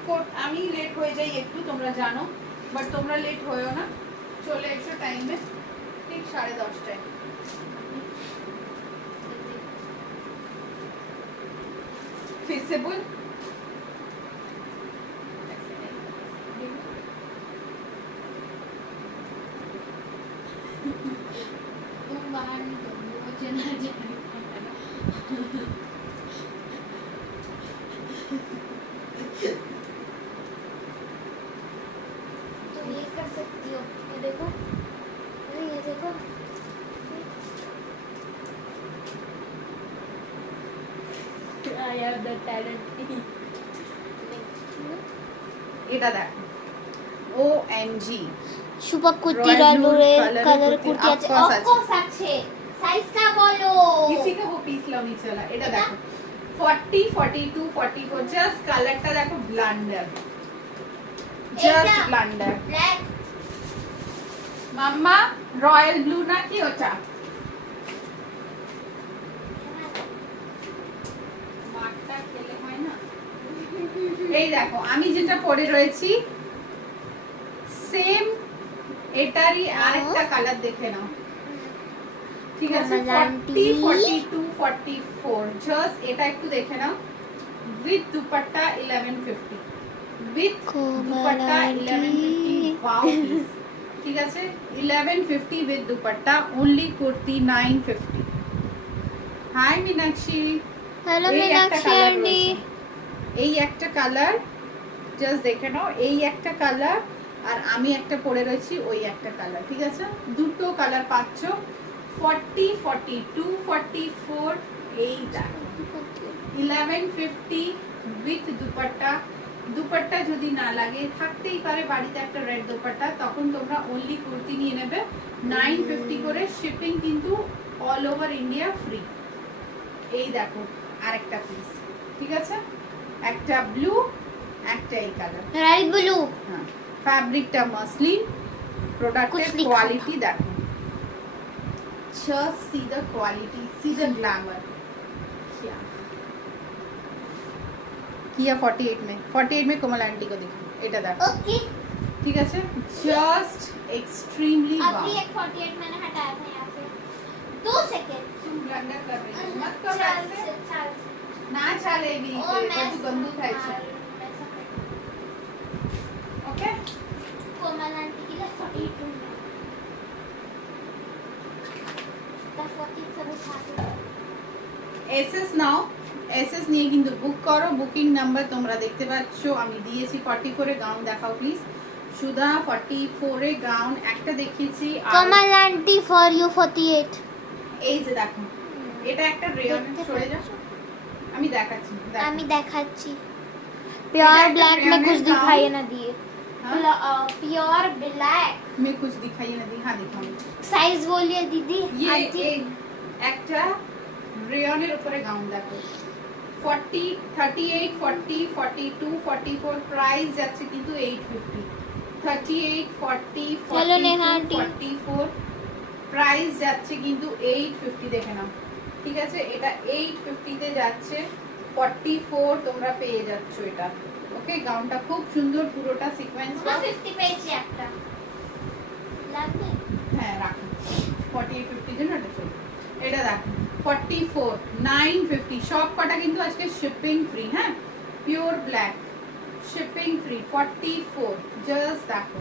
আমি লেট হয়ে যাই একটু, তোমরা জানো, বাট তোমরা লেট হয়েও না, চলে এসো টাইমে ঠিক 10:30টায়। फिर से बोल। तुम बाहर निकलो, वो चला जाएगा। तुम ये कर सकती हो, ये देखो, अरे ये देखो, I have the talent. এটা দেখো, OMG super kurti Royal blue রালুরের colour colour kurti, kurti আছে, of course অফ কোর্স আছে, সাইজটা বলো। किसी का वो पीस लो नहीं चला। এটা দেখো 40 42 44, জাস্ট কালারটা দেখো, ব্লান্ডার, জাস্ট এটা ব্লান্ডার। ব্ল্যাক, মাম্মা রয়্যাল ব্লু না কি ওটা? মাঠটা খেলে হয় না। এই দেখো আমি যেটা পরে রয়েছি সেম এটারই আরেকটা কালার দেখে নাও, ঠিক আছে? 40 42 44, জাস্ট এটা একটু দেখে নাও, with dupatta 1150, with dupatta 1150, wow piece, ঠিক আছে? 1150 with dupatta, only kurti 950। Hi Meenakshi, hello এই একটা মীনাক্ষী কালার আন্টি, রয়েছে, এই একটা কালার, জাস্ট দেখে নাও, এই একটা কালার, আর আমি একটা পরে রয়েছি ওই একটা কালার, ঠিক আছে? দুটো কালার পাচ্ছ, 40 42 44, এই দেখো 1150 উইথ দুপাট্টা। দুপাট্টা যদি না লাগে, থাকতেই পারে বাড়িতে একটা রেড দুপাট্টা, তখন তোমরা অনলি কুর্তি নিয়ে নেবে 950 করে, শিপিং কিন্তু অল ওভার ইন্ডিয়া ফ্রি। এই দেখো আরেকটা পিস, ঠিক আছে? একটা ব্লু, একটা এই কালার, রয়্যাল ব্লু, হ্যাঁ, ফ্যাব্রিকটা মাসলিন, প্রোডাক্টের कुछ लिखा কোয়ালিটি দেখো, just see the quality, see the glamour। किया 48 में, 48 में कोमल आंटी को दिखा, এটা দেখো, ओके। ঠিক আছে? জাস্ট এক্সট্রিমলি वाव। अभी एक 48 मैंने हटाया था यहाँ से, 2 सेकंड। तुम ब्लंडर कर रही हो, मत करो चल ऐसे, चल, ना चलेगी, ओ तेरे मैं को गंदू खाई छे, ओके? कोमल आंटी के लिए 42 में, ता 40 सब उठा दो। এসএস নাও, এসএস নিয়ে কিন্তু বুক করো, বুকিং নাম্বার তোমরা দেখতে পাচ্ছো আমি দিয়েছি। 44 এ গাউন দেখাও প্লিজ সুধা, 44 এ গাউন একটা দেখিয়েছি, আর कोमल आंटी फॉर यू 48। এই যে দেখো, এটা একটা রেয়ন, দেখতে সরে যা, আমি দেখাচ্ছি, দেখো। আমি দেখাচ্ছি, प्योर এটা ब्लैक में rayon कुछ এর दिखाई gown। ना दिए, हाँ? प्योर ब्लैक, मैं कुछ दिखाई ना दी, हाँ दिखाऊं। साइज बोलिए दीदी। ये आंटी একটা রেয়নের উপরে গাউন দেখো, 40 38 40 42 44, প্রাইস যাচ্ছে কিন্তু 850, 38 40 চলো নেহা 42 আন্টি। 44, প্রাইস যাচ্ছে কিন্তু 850, দেখে নাও, ঠিক আছে? এটা 850 তে যাচ্ছে, 44 তোমরা পেয়ে যাচ্ছ এটা, ওকে? গাউনটা খুব সুন্দর, পুরোটা সিকোয়েন্স, 50 পেয়েছি একটা, লাগবে? হ্যাঁ রাখো, 48 50 জন্য এটা চলবে। এটা দেখো 44 950, সব কটা কিন্তু আজকে শিপিং ফ্রি, হ্যাঁ? Pure black, shipping free, 44, just দেখো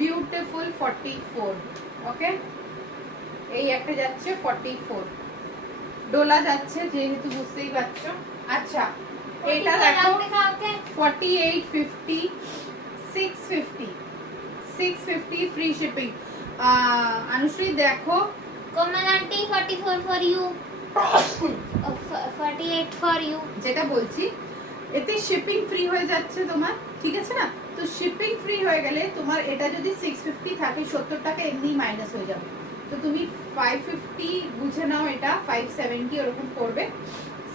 বিউটিফুল 44, ওকে? এই একটা যাচ্ছে 44, ডোলা যাচ্ছে যেহেতু বুঝতেই পারছো। আচ্ছা এটা দেখো 48 50 650, 650 ফ্রি শিপিং। अनुश्री देखो, Komal aunty 44 for you, 48 for you. যেটা বলছি এতে শিপিং ফ্রি হয়ে যাচ্ছে তোমার, ঠিক আছে না? তো শিপিং ফ্রি হয়ে গেলে তোমার এটা যদি 650 থাকে, 70 টাকা এমনি মাইনাস হয়ে যাবে, তো তুমি 550 বুঝে নাও, এটা 570 এরকম করবে।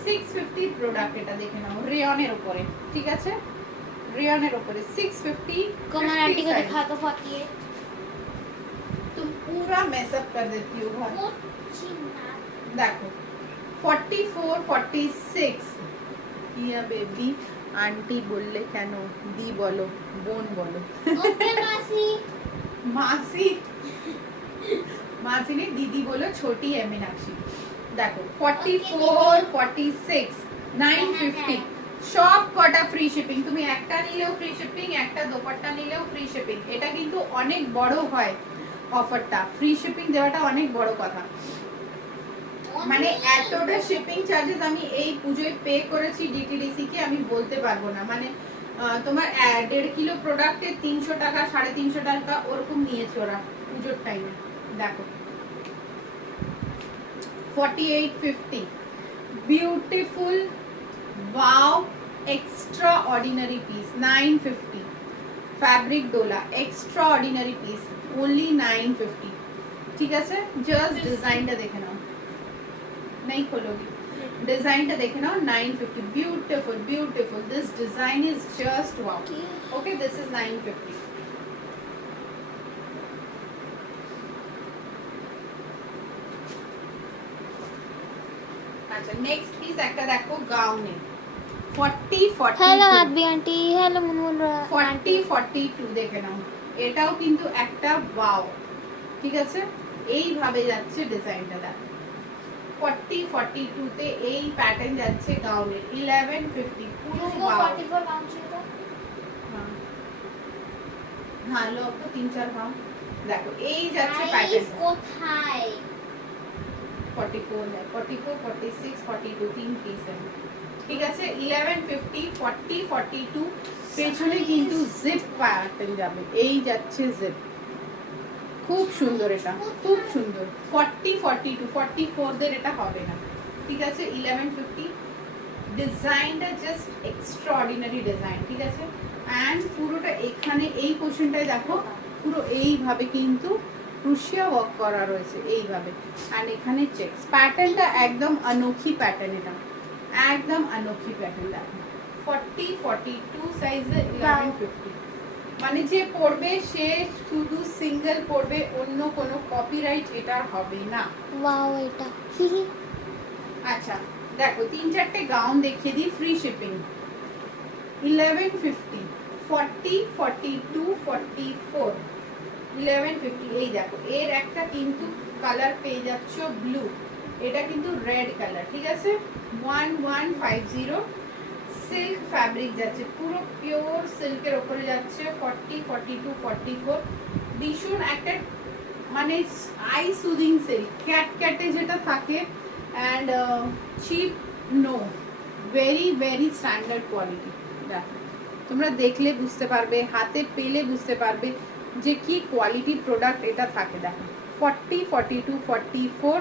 650 প্রোডাক্ট, এটা দেখে নাও, রেয়নের উপরে, ঠিক আছে? রেয়নের উপরে 650। कोमल आंटी को दिखा दो 48। तुम पूरा मेसअप कर देती हो घर। वो चिन्ना देखो 44 46 ইয়া বেবি আন্টি বললে কেন, দি বলো, বোন বলো। ओके मासी মাসি, মাসি নেই, দিদি বলো, ছোটি है मीनाक्षी। দেখো 44 46 950 সব কটা ফ্রি শিপিং। তুমি একটা নিলেও ফ্রি শিপিং, একটা দোপাট্টা নিলেও ফ্রি শিপিং। এটা কিন্তু অনেক বড় হয় অফারটা, ফ্রি শিপিং দেওয়াটা অনেক বড় কথা। মানে এতটা শিপিং চার্জেস আমি এই পুজোয় পে করেছি ডিটিডিসি কে, আমি বলতে পারবো না। মানে তোমার 1.5 কিলো প্রোডাক্টে 300 টাকা 350 টাকা ওরকম নিয়েছে ওরা পুজোর টাইমে। দেখো 4850 beautiful wow extraordinary piece 950 fabric Dola extraordinary piece only 950। ঠিক আছে, জাস্ট ডিজাইনটা দেখে নাও, नहीं खोलोगी, डिजाइनটা দেখে নাও। 950 beautiful beautiful, this design is just wow. Okay, this is 950। আচ্ছা নেক্সট পিস একটা দেখো গাউনে 40 हेलो 42 आदि आंटी हेलो मुनमुन 40 42 দেখে নাও। এটাও কিন্তু একটা ওয়াও। ঠিক আছে, এইভাবে যাচ্ছে ডিজাইনটা। দেখো 40 42 তে এই প্যাটার্ন যাচ্ছে গাউনের 1150 পুরো ওয়াও। 44 पाउंड चाहिए था। हाँ हाँ लो तो 3-4 ভাও। দেখো এই যাচ্ছে প্যাটার্ন কোথায় 44 है 44 46 42 তিন পিস है। ঠিক আছে 1150 40 42 পেছনে কিন্তু জিপ প্যাটার্ন যাবে, এই যাচ্ছে জিপ, খুব সুন্দর, এটা খুব সুন্দর। 40 42 44 দের এটা হবে না। ঠিক আছে 1150 ডিজাইনটা জাস্ট এক্সট্রাঅর্ডিনারি ডিজাইন। ঠিক আছে, এন্ড পুরোটা এখানে এই পোরশনটায় দেখো পুরো এইভাবে কিন্তু ক্রুশিয়া ওয়ার্ক করা রয়েছে এইভাবে, এন্ড এখানে চেকস প্যাটার্নটা একদম অনोखी প্যাটার্ন, এটা একদম অনोखी প্যাটার্ন। দেখো 40 42 সাইজে 1150। মানে যে পড়বে সে শুধু সিঙ্গেল পড়বে, অন্য কোনো কপিরাইট এটা হবে না। ওয়াও এটা আচ্ছা দেখো 3-4টে গাউন দেখিয়ে দিই ফ্রি শিপিং 1150 40 42 44 1150। এই দেখো এর একটা কিন্তু কালার পেয়ে যাচ্ছ ব্লু, এটা কিন্তু রেড কালার। ঠিক আছে 1150 সিল্ক ফ্যাব্রিক যাচ্ছে, পুরো পিওর সিল্কের উপরে যাচ্ছে 40 42 44 ভীষণ একটা মানে আই সুদিং সিল্ক ক্যাটে যেটা থাকে, and cheap no, very very standard quality. দেখো তোমরা দেখলে বুঝতে পারবে, হাতে পেলে বুঝতে পারবে যে কি কোয়ালিটির প্রোডাক্ট এটা থাকে। দেখো 40 42 44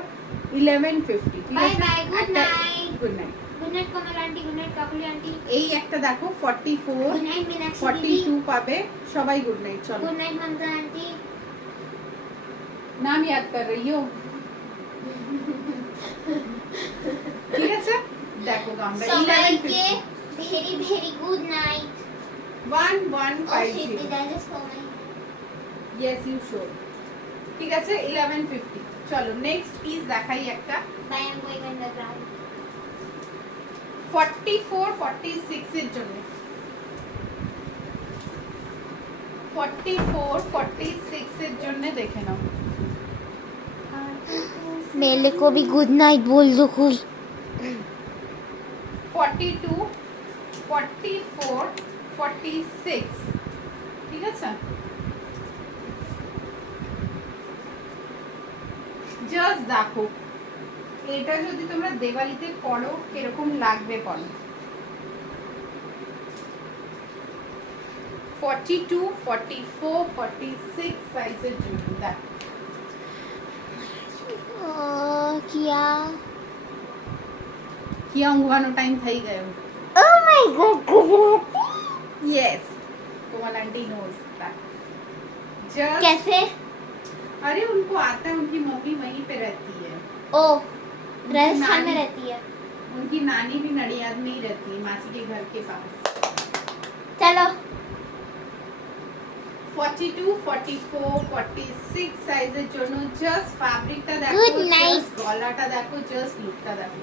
1150। ঠিক আছে, Bye bye, good night. Good night. Good night Komal aunty good night Kakuli aunty এই একটা দেখো 44 गुड नाइट मीनाक्षी 42 পাবে সবাই। গুড নাইট, চলো गुड नाइट ममता आंटी নাম याद कर रही हो। ঠিক আছে দেখো গাউনটা সবাইকে 1150 very very good night 1150। Just for my yes you should. ঠিক আছে 1150। চলো নেক্সট পিস দেখাই একটা bye I'm going in the ground 44 46 এর জন্য 44 46 এর জন্য দেখে নাও। मेले को भी गुड नाइट बोल दो कोई 42 44 46। ঠিক আছে জাস্ট দেখো এটা যদি তোমরা দেওয়ালিতে পরো কিরকম লাগবে পরো। 42 44 46 সাইজের জন্য দেখো किया किया ઊંઘવાનો ટાઈમ થઈ ગયો। Oh my God Gujarati yes Komal aunty knows that just कैसे अरे उनको आता है, उनकी मम्मी वहीं पे रहती है, ओ राजस्थान में नानी- रहती है उनकी नानी भी नडियाद में ही रहती है, मासी के घर के पास। चलो 42 44 46 সাইজের জন্য জাস্ট ফ্যাব্রিকটা দেখো, Good night. জাস্ট গলাটা দেখো, জাস্ট লুকটা দেখো,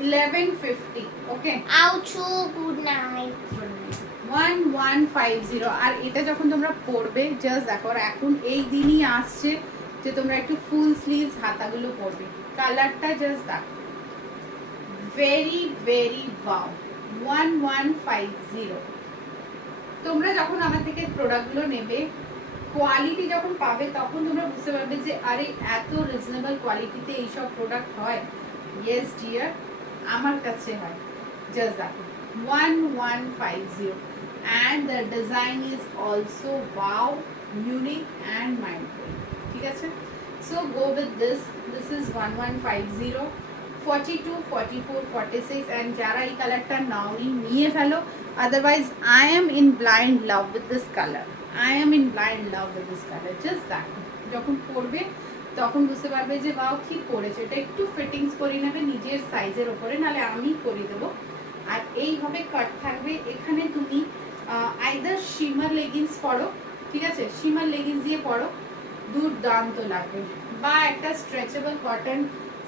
1150 ওকে আউচু গুড নাইট 1150। আর এটা যখন তোমরা পরবে জাস্ট দেখো, আর এখন এই দিনই আসছে যে তোমরা একটু ফুল স্লিভস হাতাগুলো পরবে। কালারটা জাস্ট দেখো, ভেরি ভেরি ওয়াও। 1150। তোমরা যখন আমার থেকে প্রোডাক্টগুলো নেবে, কোয়ালিটি যখন পাবে, তখন তোমরা বুঝতে পারবে যে আরে এত রিজনেবল কোয়ালিটিতে এইসব প্রোডাক্ট হয়। ইয়েস ডিয়ার, আমার কাছে হয়। জাস্ট দেখো 1150 and the design is also wow, unique and mind blowing। ঠিক আছে, so go with this is 1150, 42, 44, 46 and যারা এই কালারটা নাওনি নিয়ে ফেলো। otherwise I am in blind love with this color, I am in blind love with this color। just দেখো, যখন পরবে তখন বুঝতে পারবে যে বাও কি পরেছে। এটা একটু ফিটিংস করে নেবে নিজের সাইজের উপরে, নাহলে আমি করে দেবো। আর এইভাবে কাট থাকবে। এখানে তুমি আইদার শিমার লেগিংস পরো, ঠিক আছে, শিমার লেগিংস দিয়ে পরো, দুর্দান্ত লাগবে। বা একটা স্ট্রেচেবল কটন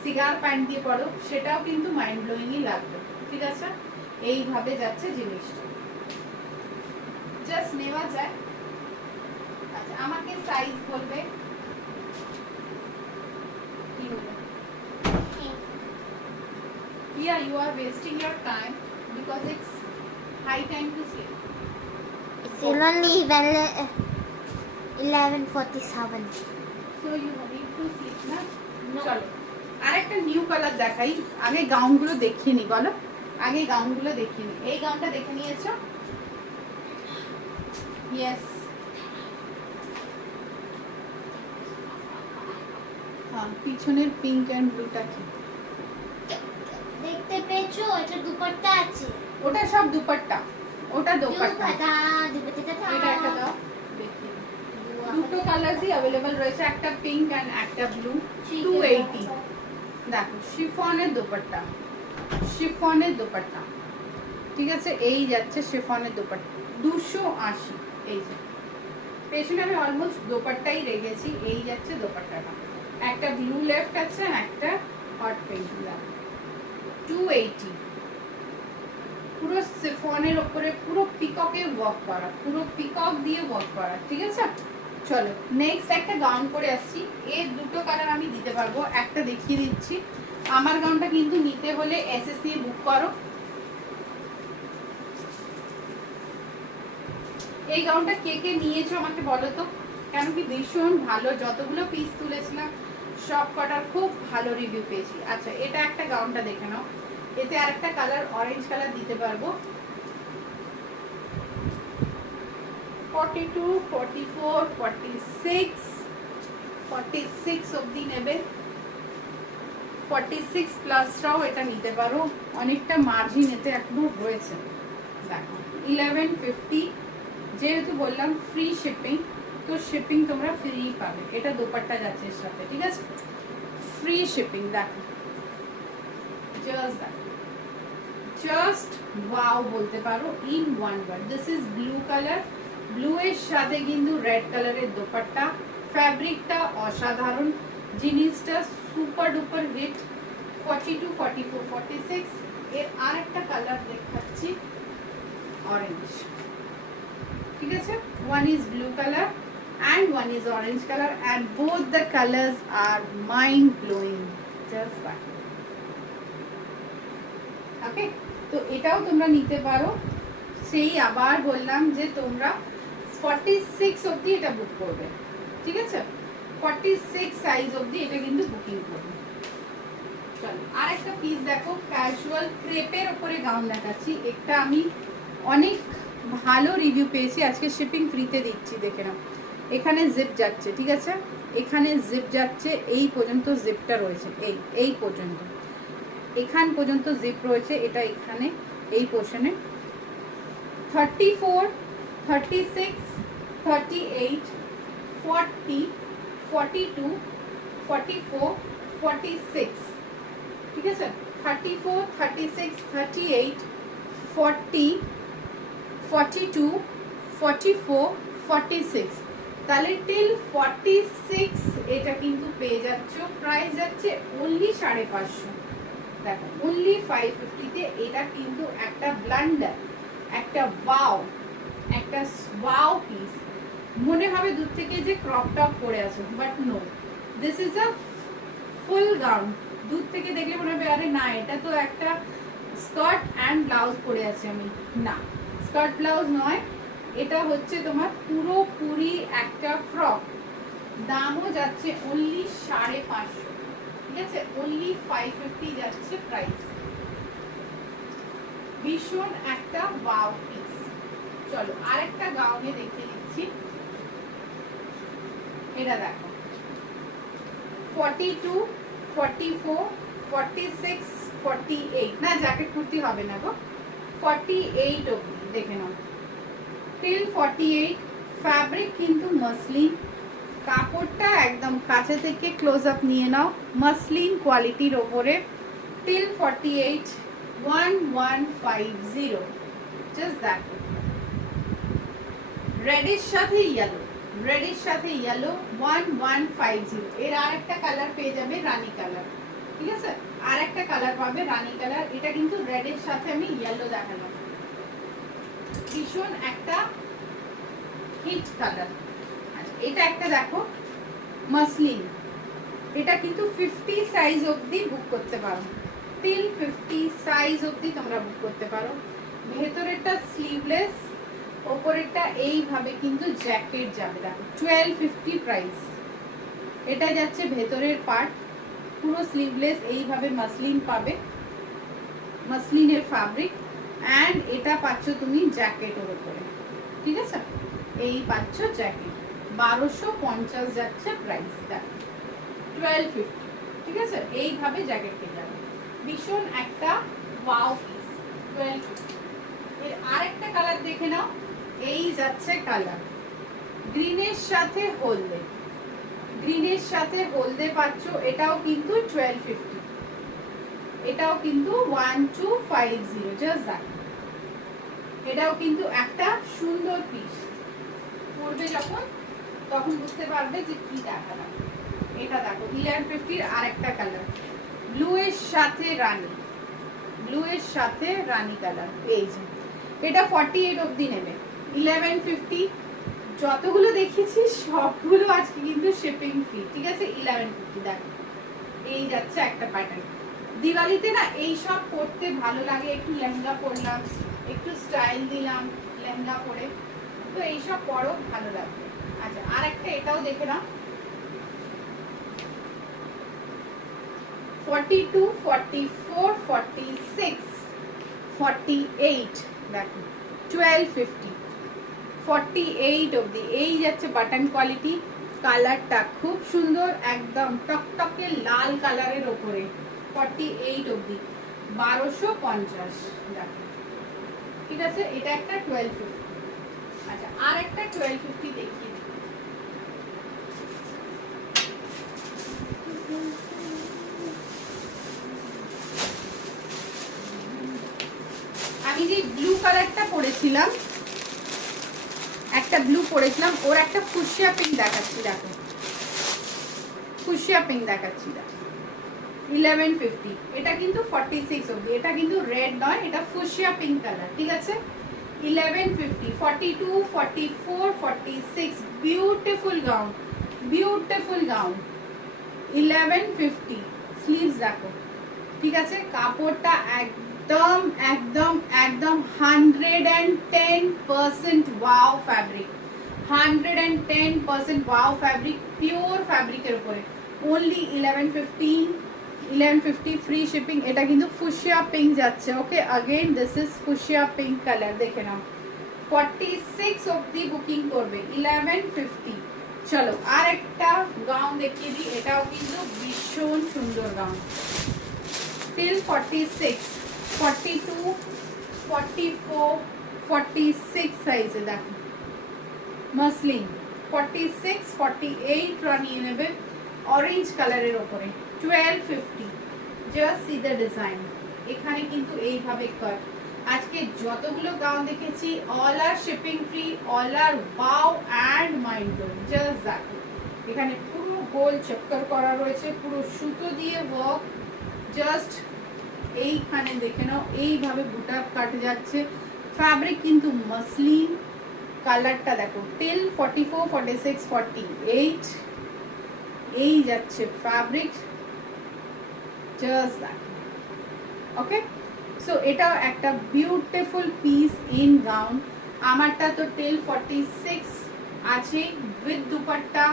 সিগার প্যান্ট দিয়ে পরো, সেটাও কিন্তু মাইন্ড ব্লোয়িংই লাগবে। ঠিক আছে, এইভাবে যাচ্ছে জিনিসটা, জাস্ট নেওয়া যায়। আচ্ছা, আমাকে সাইজ বলবে কি হলো? Yeah, you are wasting your time because it's high time to sleep. It's only 11:47 So you need to sleep না? No. চলো আরেকটা নিউ কালার দেখাই। আগে গাউনগুলো দেখিয়ে নি, বলো আগে গাউনগুলো দেখিয়ে নি। এই গাউনটা দেখে নিয়েছো? ইয়েস, হ্যাঁ, পিছনের পিঙ্ক এন্ড ব্লুটা কি দেখতে পেয়েছো? এটা দুপাট্টা আছে। ওটা সব দুপাট্টা, ওটা দোপাট্টা। দুপাট্টা এটা একটা দাও দেখি। দুটো কালারই अवेलेबल রয়েছে, একটা পিঙ্ক এন্ড একটা ব্লু। 280। দেখো শিফনের দোপাট্টা, শিফনের দোপাট্টা। ঠিক আছে, এই যাচ্ছে শিফনের দোপাট্টা 280। এই যে পেছনে আমি অলমোস্ট দোপাট্টাই রেখেছি। এই যাচ্ছে দোপাট্টাটা, একটা ব্লু লেফট আছে, একটা হট পিঙ্ক। 280। পুরো শিফনের উপরে পুরো পিককে ওয়ার্ক করা, পুরো পিকক দিয়ে ওয়ার্ক করা। ঠিক আছে, চলো নেক্সট একটা গাউন পরে আসছি। এর দুটো কালার আমি দিতে পারবো, একটা দেখিয়ে দিচ্ছি। আমার গাউনটা কিন্তু নিতে হলে এসএস দিয়ে বুক করো। এই গাউনটা কে কে নিয়েছো আমাকে বলো তো, কেন কি ভীষণ ভালো, যতগুলো পিস তুলেছিলাম সব কটার খুব ভালো রিভিউ পেয়েছি। আচ্ছা, এটা একটা গাউনটা দেখে নাও। এতে আরেকটা কালার অরেঞ্জ কালার দিতে পারবো। 42, 44, 46, 46 অবধি নেবে। 46 প্লাসটাও এটা নিতে পারো, অনেকটা মার্জিন এতে এখনো রয়েছে। দেখো 1150, যেহেতু বললাম ফ্রি শিপিং, তো শিপিং তোমরা ফ্রি পাবে। এটা দোপাট্টা যাচ্ছে এর সাথে, ঠিক আছে, ফ্রি শিপিং। দেখো জাস্ট দেখো, জাস্ট ওয়াও বলতে পারো in one word. This is blue colour, blue এর সাথে কিন্তু রেড কালারের দোপাট্টা। ফ্যাব্রিকটা অসাধারণ, জিনিসটা সুপার ডুপার হিট। 42, 44, 46। এর আরেকটা কালার দেখাচ্ছি, অরেঞ্জ। ঠিক আছে, one is blue colour and one is orange color and both the colors are mind blowing, just like okay। তো এটাও তোমরা নিতে পারো। সেই আবার বললাম যে তোমরা 46 অবধি এটা বুক করবে, ঠিক আছে, 46 সাইজ অবধি এটা কিন্তু বুকিং করবে। চলো আরেকটা পিস দেখো, ক্যাজুয়াল ক্রেপের উপরে গাউন দেখাচ্ছি। একটা আমি অনেক ভালো রিভিউ পেয়েছি, আজকে শিপিং ফ্রিতে দিচ্ছি, দেখে নাও। এখানে জিপ যাচ্ছে, ঠিক আছে, এখানে জিপ যাচ্ছে, এই পর্যন্ত জিপটা রয়েছে, এই পর্যন্ত, এখান পর্যন্ত জিপ রয়েছে। এটা এখানে এই পোর্শনে 34, 36, 38, 40, 42, 44, 46, ঠিক আছে, 34, 36, 38, 40, 42, 44, 46। তাহলে টিল 46 এটা কিন্তু পেয়ে যাচ্ছ। প্রাইস যাচ্ছে অনলি 550। দেখো অনলি 550 তে এটা কিন্তু একটা ব্লান্ডার, একটা ওয়াও, একটা ওয়াও পিস। মনে হবে দূর থেকে যে ক্রপ টপ পরে আছো, but no, this is a full gown. দূর থেকে দেখলে মনে হবে আরে না এটা তো একটা স্কার্ট অ্যান্ড ব্লাউজ পরে আছে আমি, না স্কার্ট ব্লাউজ নয়, এটা হচ্ছে তোমার পুরোপুরি একটা ফ্রক। দামও যাচ্ছে অনলি 550, ঠিক আছে, অনলি 550 যাচ্ছে প্রাইস। ভীষণ একটা ওয়াও পিস। চলো আরেকটা গাউনে দেখিয়ে দিচ্ছি, এটা দেখো 42, 44, 46, 48, না জ্যাকেট কুর্তি হবে না গো, 48 অবধি দেখে নাও, টিল 48। ফ্যাব্রিক কিন্তু মসলিন, কাপড়টা একদম কাছে থেকে ক্লোজ আপ নিয়ে নাও, মসলিন কোয়ালিটির ওপরে, টিল 48, 1150। জাস্ট দেখো রেডের সাথে ইয়েলো, রেডের সাথে ইয়েলো 1150। এর আরেকটা কালার পেয়ে যাবে রানী কালার, ঠিক আছে, আর একটা কালার পাবে রানী কালার। এটা কিন্তু রেডের সাথে আমি ইয়েলো দেখালাম, ভীষণ একটা হিট কালার। আচ্ছা এটা একটা দেখো মসলিন, এটা কিন্তু 50 সাইজ অবধি বুক করতে পারো, টিল 50 সাইজ অবধি তোমরা বুক করতে পারো। ভেতরেরটা স্লিভলেস, ওপরেরটা এইভাবে কিন্তু জ্যাকেট যাবে, দেখো 1250 প্রাইস। এটা যাচ্ছে ভেতরের পার্ট, পুরো স্লিভলেস, এইভাবে মাসলিন পাবে, মাসলিনের ফ্যাব্রিক, অ্যান্ড এটা পাচ্ছ তুমি জ্যাকেটের উপরে, ঠিক আছে, এই পাচ্ছ জ্যাকেট, 1250 যাচ্ছে প্রাইস, দেখো 1250, ঠিক আছে, এইভাবে জ্যাকেট পেয়ে যাবে, ভীষণ একটা ওয়াও পিস, 1250। এর আরেকটা কালার দেখে নাও, এই যাচ্ছে কালার গ্রিনের সাথে হলদে, গ্রিনের সাথে হলদে পাচ্ছ, এটাও কিন্তু 1250, এটাও কিন্তু 1250, জাস্ট দেখো, এটাও কিন্তু একটা সুন্দর পিস, পরবে যখন তখন বুঝতে পারবে যে কি দেখালাম। এটা দেখো 1150 আর একটা কালার, ব্লু এর সাথে রানী, ব্লু এর সাথে রানী কালার, এই যে এটা 48 অবধি নেবে, 1150। যতগুলো দেখিয়েছি সবগুলো আজকে কিন্তু শিপিং ফ্রি, ঠিক আছে, 1150। দেখো এই যাচ্ছে একটা প্যাটার্ন, দিওয়ালিতে না এই সব পরতে ভালো লাগে, একটু লেহেঙ্গা পরলাম, একটু স্টাইল দিলাম লেহেঙ্গা পরে, তো এইসব পরও ভালো লাগবে। আচ্ছা আর একটা এটাও দেখে নাও, 42, 44, 46, 48, দেখো 1250, 48 অবধি। এই যাচ্ছে বাটন কোয়ালিটি, কালারটা খুব সুন্দর, একদম টকটকে লাল কালারের ওপরে, 48 অবধি 1250, দেখো, ঠিক আছে, এটা একটা 1250। আচ্ছা আর একটা 1250 দেখিয়ে দিই, আমি যে ব্লু কালারটা পরেছিলাম, একটা ব্লু পরেছিলাম, ওর একটা ফুশিয়া পিঙ্ক দেখাচ্ছি, দেখো ফুশিয়া পিঙ্ক দেখাচ্ছি, দেখো 1150। এটা কিন্তু 46 অবধি, এটা কিন্তু রেড নয়, এটা ফুশিয়া পিঙ্ক কালার, ঠিক আছে, 1150, 42, 44, 46, beautiful gown, beautiful gown, 1150। Sleeves দেখো, ঠিক আছে, কাপড়টা একদম একদম একদম 110% wow fabric, 110% wow fabric, pure ফ্যাব্রিকের উপরে, অনলি 1150 ফ্রি শিপিং। এটা কিন্তু ফুশিয়া পিঙ্ক যাচ্ছে, okay, again this is fuchsia pink colour, দেখে নাও 46 অবধি বুকিং করবে, 1150। চলো আর একটা গাউন দেখিয়ে দিই, এটাও কিন্তু ভীষণ সুন্দর গাউন, টিল 46, 42, 44, 46 সাইজে, দেখো মসলিন, 46, 48 নিয়ে নেবে, অরেঞ্জ কালারের ওপরে, 1250। জাস্ট সি দ্য ডিজাইন, এখানে কিন্তু এইভাবে কাট। আজকে যতগুলো গাউন দেখেছি all are shipping free, all are wow and mind blowing, just দেখো, এখানে পুরো গোল চক্কর করা রয়েছে, পুরো সুতো দিয়ে ওয়ার্ক, জাস্ট এইখানে দেখে নাও এইভাবে বুটা কাট যাচ্ছে, ফ্যাব্রিক কিন্তু মসলিন, কালারটা দেখো টিল 44, 46, 48 এই যাচ্ছে fabric, just that. Okay, so এটাও একটা বিউটিফুল পিস ইন গাউন। আমারটা তো টিল 46 আছে, with dupatta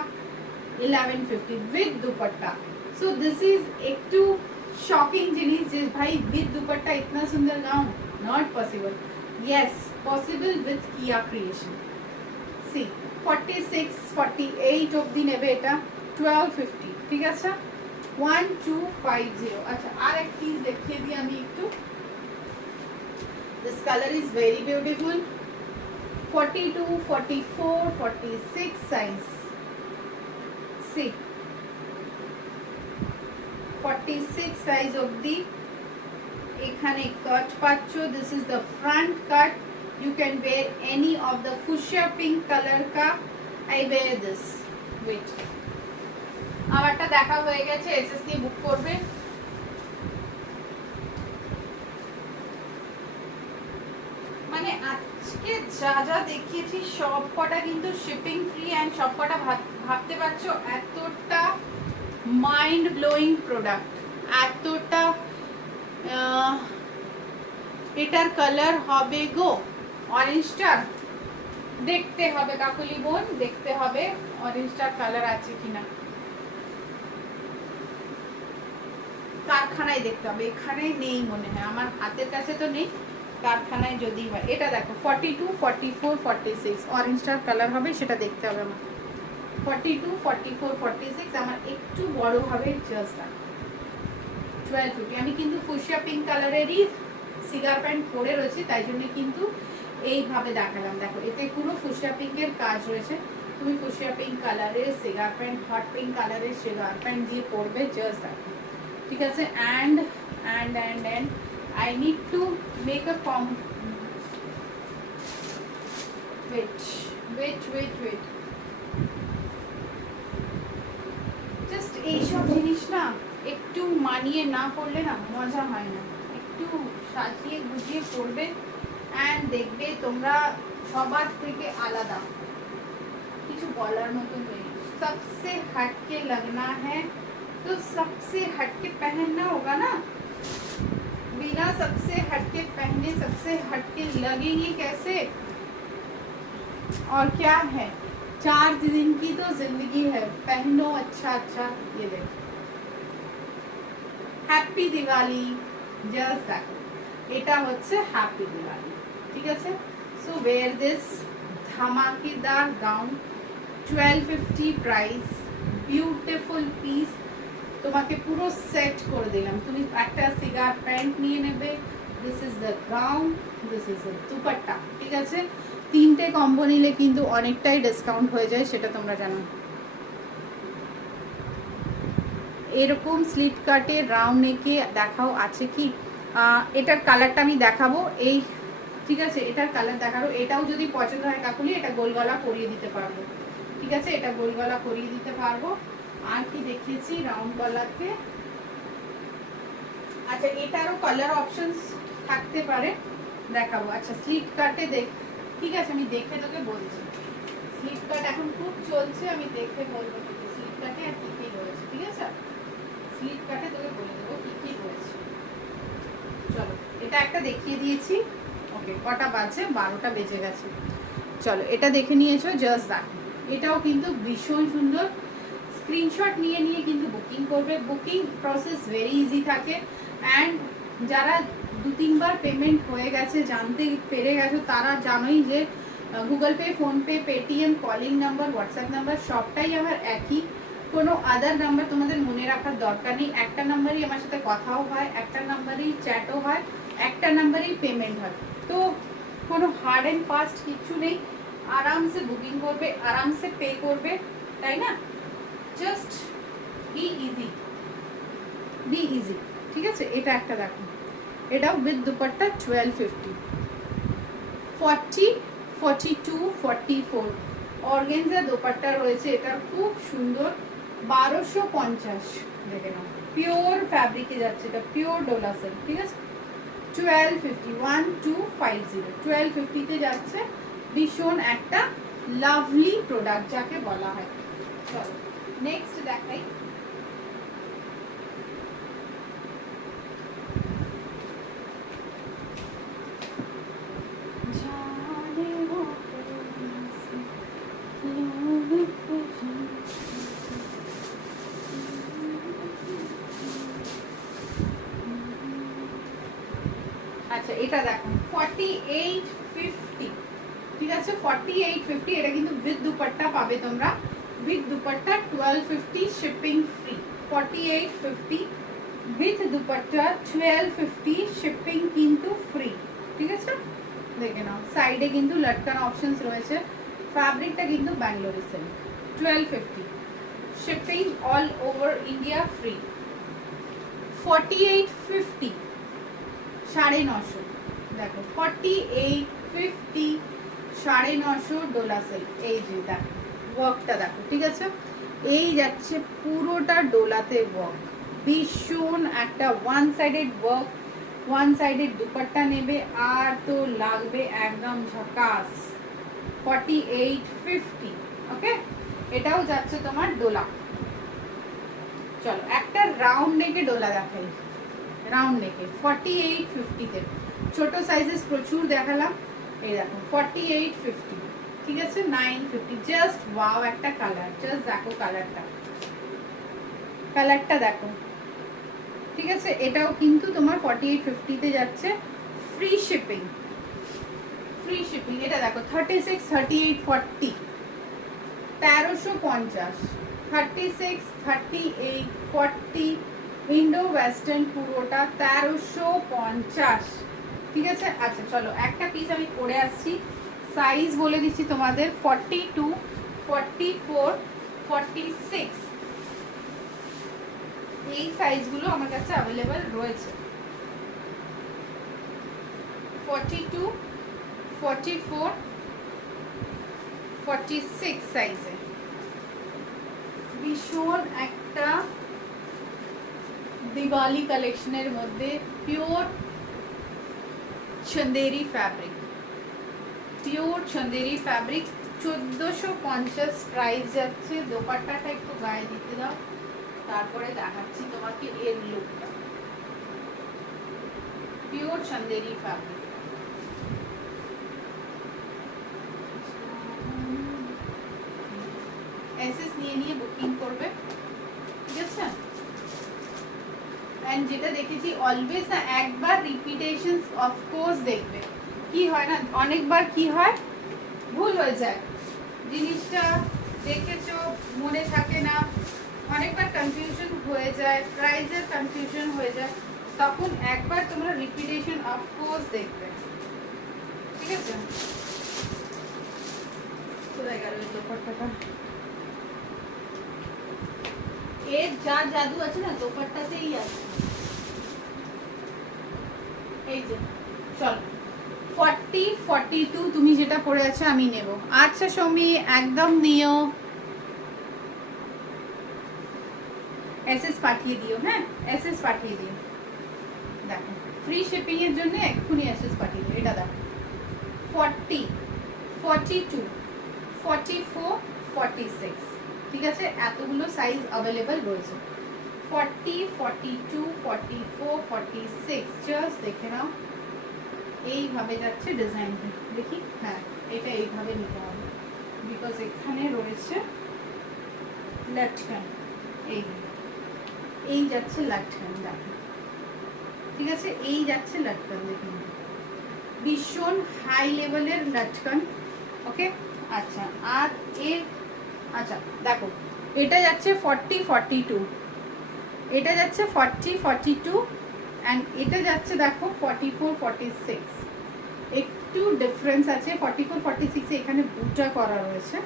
1150 with dupatta. So this is একটু শকিং জিনিস যে ভাই উইথ দুপাট্টা ইতনা সুন্দর gown, not possible. Yes possible with কিয়া ক্রিয়েশন। সি 46, 48 অবধি নেবে এটা 1250, ঠিক আছে 1250। আচ্ছা আর এক পিস দেখিয়ে দিই আমি একটু। This color is very beautiful, 42, 44, 46 size. See, 46 size of the এখানে cut পাচ্ছো, this is the front cut. You can wear any of the fuchsia pink color ka. I wear this. Wait, আমারটা দেখা হয়ে গেছে, এসএস দিয়ে বুক করবে। মানে আজকে যা যা দেখিয়েছি সব কটা কিন্তু শিপিং ফ্রি অ্যান্ড সব কটা ভাবতে পারছো এতটা মাইন্ড ব্লোয়িং প্রোডাক্ট, এতটা এটার কালার হবে গো অরেঞ্জটা, দেখতে হবে কাকুলি বোন, দেখতে হবে অরেঞ্জটার কালার আছে কিনা, কারখানায় দেখতে হবে, এখানে নেই মনে হয়, আমার হাতের কাছে তো নেই, কারখানায় যদি হয়। এটা দেখো 42, 44, 46 অরেঞ্জটার কালার হবে, সেটা দেখতে হবে আমার। 42, 44, 46 আমার একটু বড় হবে, জাস্ট 1250। আমি কিন্তু ফুশিয়া পিঙ্ক কালারেরই সিগার প্যান্ট পরে রয়েছে, তাই জন্য কিন্তু এইভাবে দেখালাম। দেখো এতে পুরো ফুশিয়া পিঙ্কের কাজ রয়েছে, তুমি ফুশিয়া পিঙ্ক কালারের সিগার প্যান্ট, হট পিঙ্ক কালারের সিগার প্যান্ট দিয়ে পরবে, জাস্ট দেখো, ঠিক আছে। And I need to make a wait just এইসব জিনিস না একটু মানিয়ে না করলে না মজা হয় না, একটু সাজিয়ে গুজিয়ে করবে অ্যান্ড দেখবে তোমরা সবার থেকে আলাদা, কিছু বলার মতো নেই। सबसे हटके लगना है तो सबसे हटके पहनना होगा ना, बिना सबसे हटके पहने सबसे हटके लगेंगे कैसे। और क्या है, 4 दिन की तो जिंदगी है, पहनो अच्छा अच्छा। ये देखो हैप्पी दिवाली, জাস্ট দেখো এটা হচ্ছে হ্যাপি দিওয়ালি, ঠিক আছে। সো ওয়্যার দিস ধামাকেদার গাউন, 1250 প্রাইস, বিউটিফুল পিস, তোমাকে পুরো সেট করে দিলাম। তুমি একটা সিগার প্যান্ট নিয়ে নেবে, this is the gown, this is the dupatta, ঠিক আছে। তিনটে কম্বো নিলে কিন্তু অনেকটাই ডিসকাউন্ট হয়ে যায়, সেটা তোমরা জানো। এরকম স্লিট কাটে রাউন্ড নেকে দেখাও আছে কি, এটার কালারটা আমি দেখাবো, এই ঠিক আছে, এটার কালার দেখাবো। এটাও যদি পছন্দ হয় কাকুলি, এটা গোল গলা করিয়ে দিতে পারবো, ঠিক আছে, এটা গোল গলা করিয়ে দিতে পারবো। আর কি দেখিয়েছি রাউন্ড গলাতে, আচ্ছা এটারও কালার অপশনস থাকতে পারে, দেখাবো। আচ্ছা স্লিট কাটে দেখ, ঠিক আছে আমি দেখে তোকে বলছি। স্লিট কাট এখন খুব চলছে, আমি দেখে বলবো তোকে স্লিট কাটে আর কি কি রয়েছে, ঠিক আছে। স্লিট কাটে তোকে বলে দেবো কি কি রয়েছে। চলো এটা একটা দেখিয়ে দিয়েছি, ওকে কটা বাজে, 12টা বেজে গেছে। চলো এটা দেখে নিয়েছো, জাস্ট দেখো এটাও কিন্তু ভীষণ সুন্দর। স্ক্রিনশট নিয়ে নিয়ে কিন্তু বুকিং করবে, বুকিং প্রসেস ভেরি ইজি থাকে। অ্যান্ড যারা 2-3 বার পেমেন্ট হয়ে গেছে, জানতে পেরে গেছো, তারা জানোই যে Google pay, PhonePe, Paytm, calling number, WhatsApp number সবটাই আমার একই, কোনো আদার নাম্বার তোমাদের মনে রাখার দরকার নেই। একটা নাম্বারই আমার সাথে কথাও হয়, একটা নাম্বারই চ্যাটও হয়, একটা নাম্বারই পেমেন্ট হয়। তো কোনো হার্ড অ্যান্ড ফাস্ট কিছু নেই, আরামসে বুকিং করবে, আরামসে পে করবে, তাই না। Just be easy, be easy, ঠিক আছে। এটা একটা দেখো, এটাও উইথ দুপাট্টা 1250, 40, 42, 44 অর্গানজা দোপাট্টা রয়েছে, এটা খুব সুন্দর, 1250 দেখে নাও। পিওর ফ্যাব্রিকে যাচ্ছে, এটা পিওর ডোলা সিল্ক, ঠিক আছে। 1250 1250 1250 তে যাচ্ছে। ভীষণ একটা লাভলি প্রোডাক্ট যাকে বলা হয়। চলো নেক্সট দেখাই। আচ্ছা এটা দেখো 4850, ঠিক আছে 4850। এটা কিন্তু উইথ দুপাট্টা পাবে তোমরা, with dupatta 1250 shipping free. 4850 with dupatta 1250 shipping কিন্তু ফ্রি, ঠিক আছে। দেখে নাও সাইডে কিন্তু লটকান অপশনস রয়েছে। ফ্যাব্রিকটা কিন্তু Bangalori silk. 1250 shipping all over India free. 4850 950, দেখো 4850 950 ডোলা সিল্ক। এই যে দেখো ওয়ার্কটা দেখো, ঠিক আছে। এই যাচ্ছে পুরোটা ডোলাতে ওয়ার্ক, ভীষণ একটা one sided work, one sided dupatta নেবে আর তো লাগবে একদম ঝাকাস। 4850, ওকে। এটাও যাচ্ছে তোমার ডোলা। চলো একটা রাউন্ড নেকে ডোলা দেখাই, রাউন্ড নেকে 4850 তে। ছোট সাইজেস প্রচুর দেখালাম, এই দেখো 4850, ঠিক আছে। 950 জাস্ট ওয়াও একটা কালার, জাস্ট দেখো কালারটা, কালারটা দেখো, ঠিক আছে। এটাও কিন্তু তোমার 4850 তে যাচ্ছে, ফ্রি শিপিং, ফ্রি শিপিং। এটা দেখো 36 38 40 1350, 36 38 40 ইন্ডো ওয়েস্টার্ন পুরোটা 1350, ঠিক আছে। আচ্ছা চলো একটা পিস আমি পরে আসছি, সাইজ বলে দিচ্ছি তোমাদের 42 44 46, এই সাইজগুলো আমার কাছে অ্যাভেলেবল রয়েছে। 42 44 46 সাইজে। ভীষণ একটা দিওয়ালি কালেকশনের মধ্যে pure Chanderi fabric, pure Chanderi fabric. 1450 price যাচ্ছে। দোপাট্টাটা একটু গায়ে দিতে দাও, তারপরে দেখাচ্ছি তোমাকে এর লুকটা। পিওর চন্দেরি ফ্যাব্রিক, এসএস নিয়ে বুকিং করবে, ঠিক আছে। এন্ড যেটা দেখেছি অলওয়েজ না একবার রিপিটেশনস অফ কোর্স দেখবে। কি হয় না অনেকবার কি হয় ভুল হয়ে যায়, জিনিসটা দেখেছো মনে থাকে না, অনেকবার কনফিউশন হয়ে যায়, প্রাইসের কনফিউশন হয়ে যায়, তখন একবার তোমরা রিপিটেশন অফ কোর্স দেখবে, ঠিক আছে। কোথায় গেল এই দোপাট্টাটা? এর যা জাদু আছে না দোপাট্টাতেই আছে। এই যে চল 40 42 তুমি যেটা পরে আছো আমি নেব। আচ্ছা সৌমি একদম নিও, এসএস পাঠিয়ে দিও, হ্যাঁ এসএস পাঠিয়ে দিও। দেখো ফ্রি শিপিং এর জন্য এক্ষুনি এসএস পাঠিয়ে দিও। এটা দেখো 40 42 44 46, ঠিক আছে। এতগুলো সাইজ অ্যাভেলেবল রয়েছে। 40 42 44 46 জাস্ট দেখে নাও। এইভাবে যাচ্ছে ডিজাইনটা, দেখি হ্যাঁ এটা এইভাবে নিতে হবে, বিকজ এখানে রয়েছে লাটকান, এই যাচ্ছে লাটকান, দেখো ঠিক আছে। এই যাচ্ছে লাটকান, দেখুন ভীষণ হাই লেভেলের লাটকান, ওকে। আচ্ছা আর এর আচ্ছা দেখো এটা যাচ্ছে 40 42, এটা যাচ্ছে 40 42 অ্যান্ড এটা যাচ্ছে দেখো 44 46, একটু ডিফারেন্স আছে। 44 46 এখানে বুটা করা রয়েছে,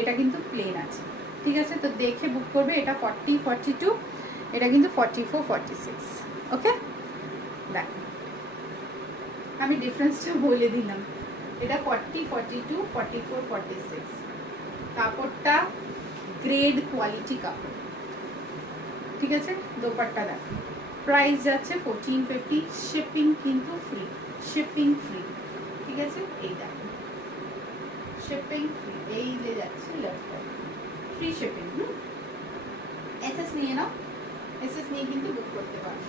এটা কিন্তু প্লেন আছে, ঠিক আছে। তো দেখে বুক করবে। এটা 40 42, এটা কিন্তু 44 46, ওকে। দেখো আমি ডিফারেন্সটা বলে দিলাম, এটা 40 42 44 46। কাপড়টা গ্রেড কোয়ালিটি কাপড়, ঠিক আছে। দোপাট্টা দেখো, প্রাইস যাচ্ছে 1450, শিপিং কিন্তু ফ্রি, শিপিং ফ্রি, ঠিক আছে। এই দেখো শিপিং ফ্রি, এই যে যাচ্ছে লেফট ফ্রি শিপিং। এসএস নিয়ে নাও, এসএস নিয়ে কিন্তু বুক করতে পারো।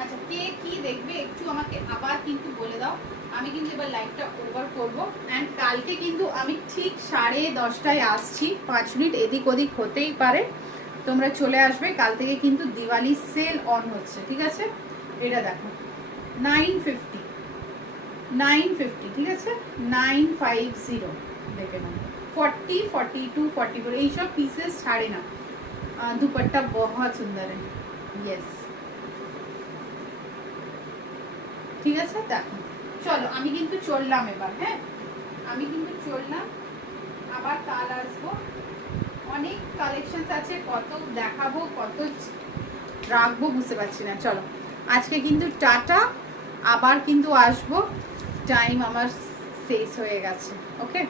আচ্ছা, কে কি দেখবে একটু আমাকে আবার কিন্তু বলে দাও। আমি কিন্তু এবার লাইভটা ওভার করব। অ্যান্ড কালকে কিন্তু আমি ঠিক 10:30টায় আসছি, 5 মিনিট এদিক ওদিক হতেই পারে, তোমরা চলে আসবে। কাল থেকে কিন্তু দিওয়ালি সেল অন হচ্ছে, ঠিক আছে। এটা দেখো 950, 950, ঠিক আছে, 950 দেখে নাও। 40, 42, 44 এইসব পিসেস ছাড়ে না। দুপাট্টা बहुत সুন্দর है, यस, ঠিক আছে। দেখো চলো আমি কিন্তু চললাম এবার, হ্যাঁ আমি কিন্তু চললাম, আবার কাল আসবো। অনেক কালেকশন আছে, কত দেখাবো কত রাখবো বুঝতে পারছি না। চলো আজকে কিন্তু টাটা, আবার কিন্তু আসবো, টাইম আমার শেষ হয়ে গেছে। ওকে,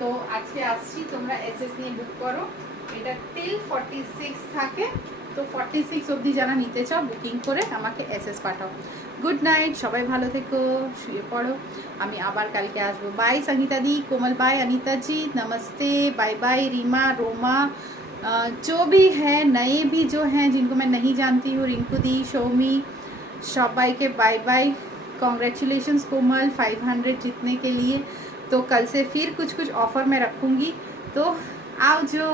তো আজকে আসছি, তোমরা এসএস নিয়ে বুক করো। এটা টিল 46 থাকে, তো 46 অবধি যারা নিতে চাও বুকিং করে আমাকে এসএস পাঠাও। গুড নাইট, সবাই ভালো থেকো, শুয়ে পড়ো, আমি আবার কালকে আসবো। বাই संगीता दी, कोमल बाय, अनीता जी नमस्ते, बाय बाय रीमा, रोमा, जो भी है नए भी जो हैं जिनको मैं नहीं जानती हूँ, रिंकू दी, शोमी, सबाई के बाय बाय। कॉन्ग्रेचुलेशंस कोमल 500 जीतने के लिए। तो कल से फिर कुछ कुछ ऑफर मैं रखूँगी, तो आओ जो।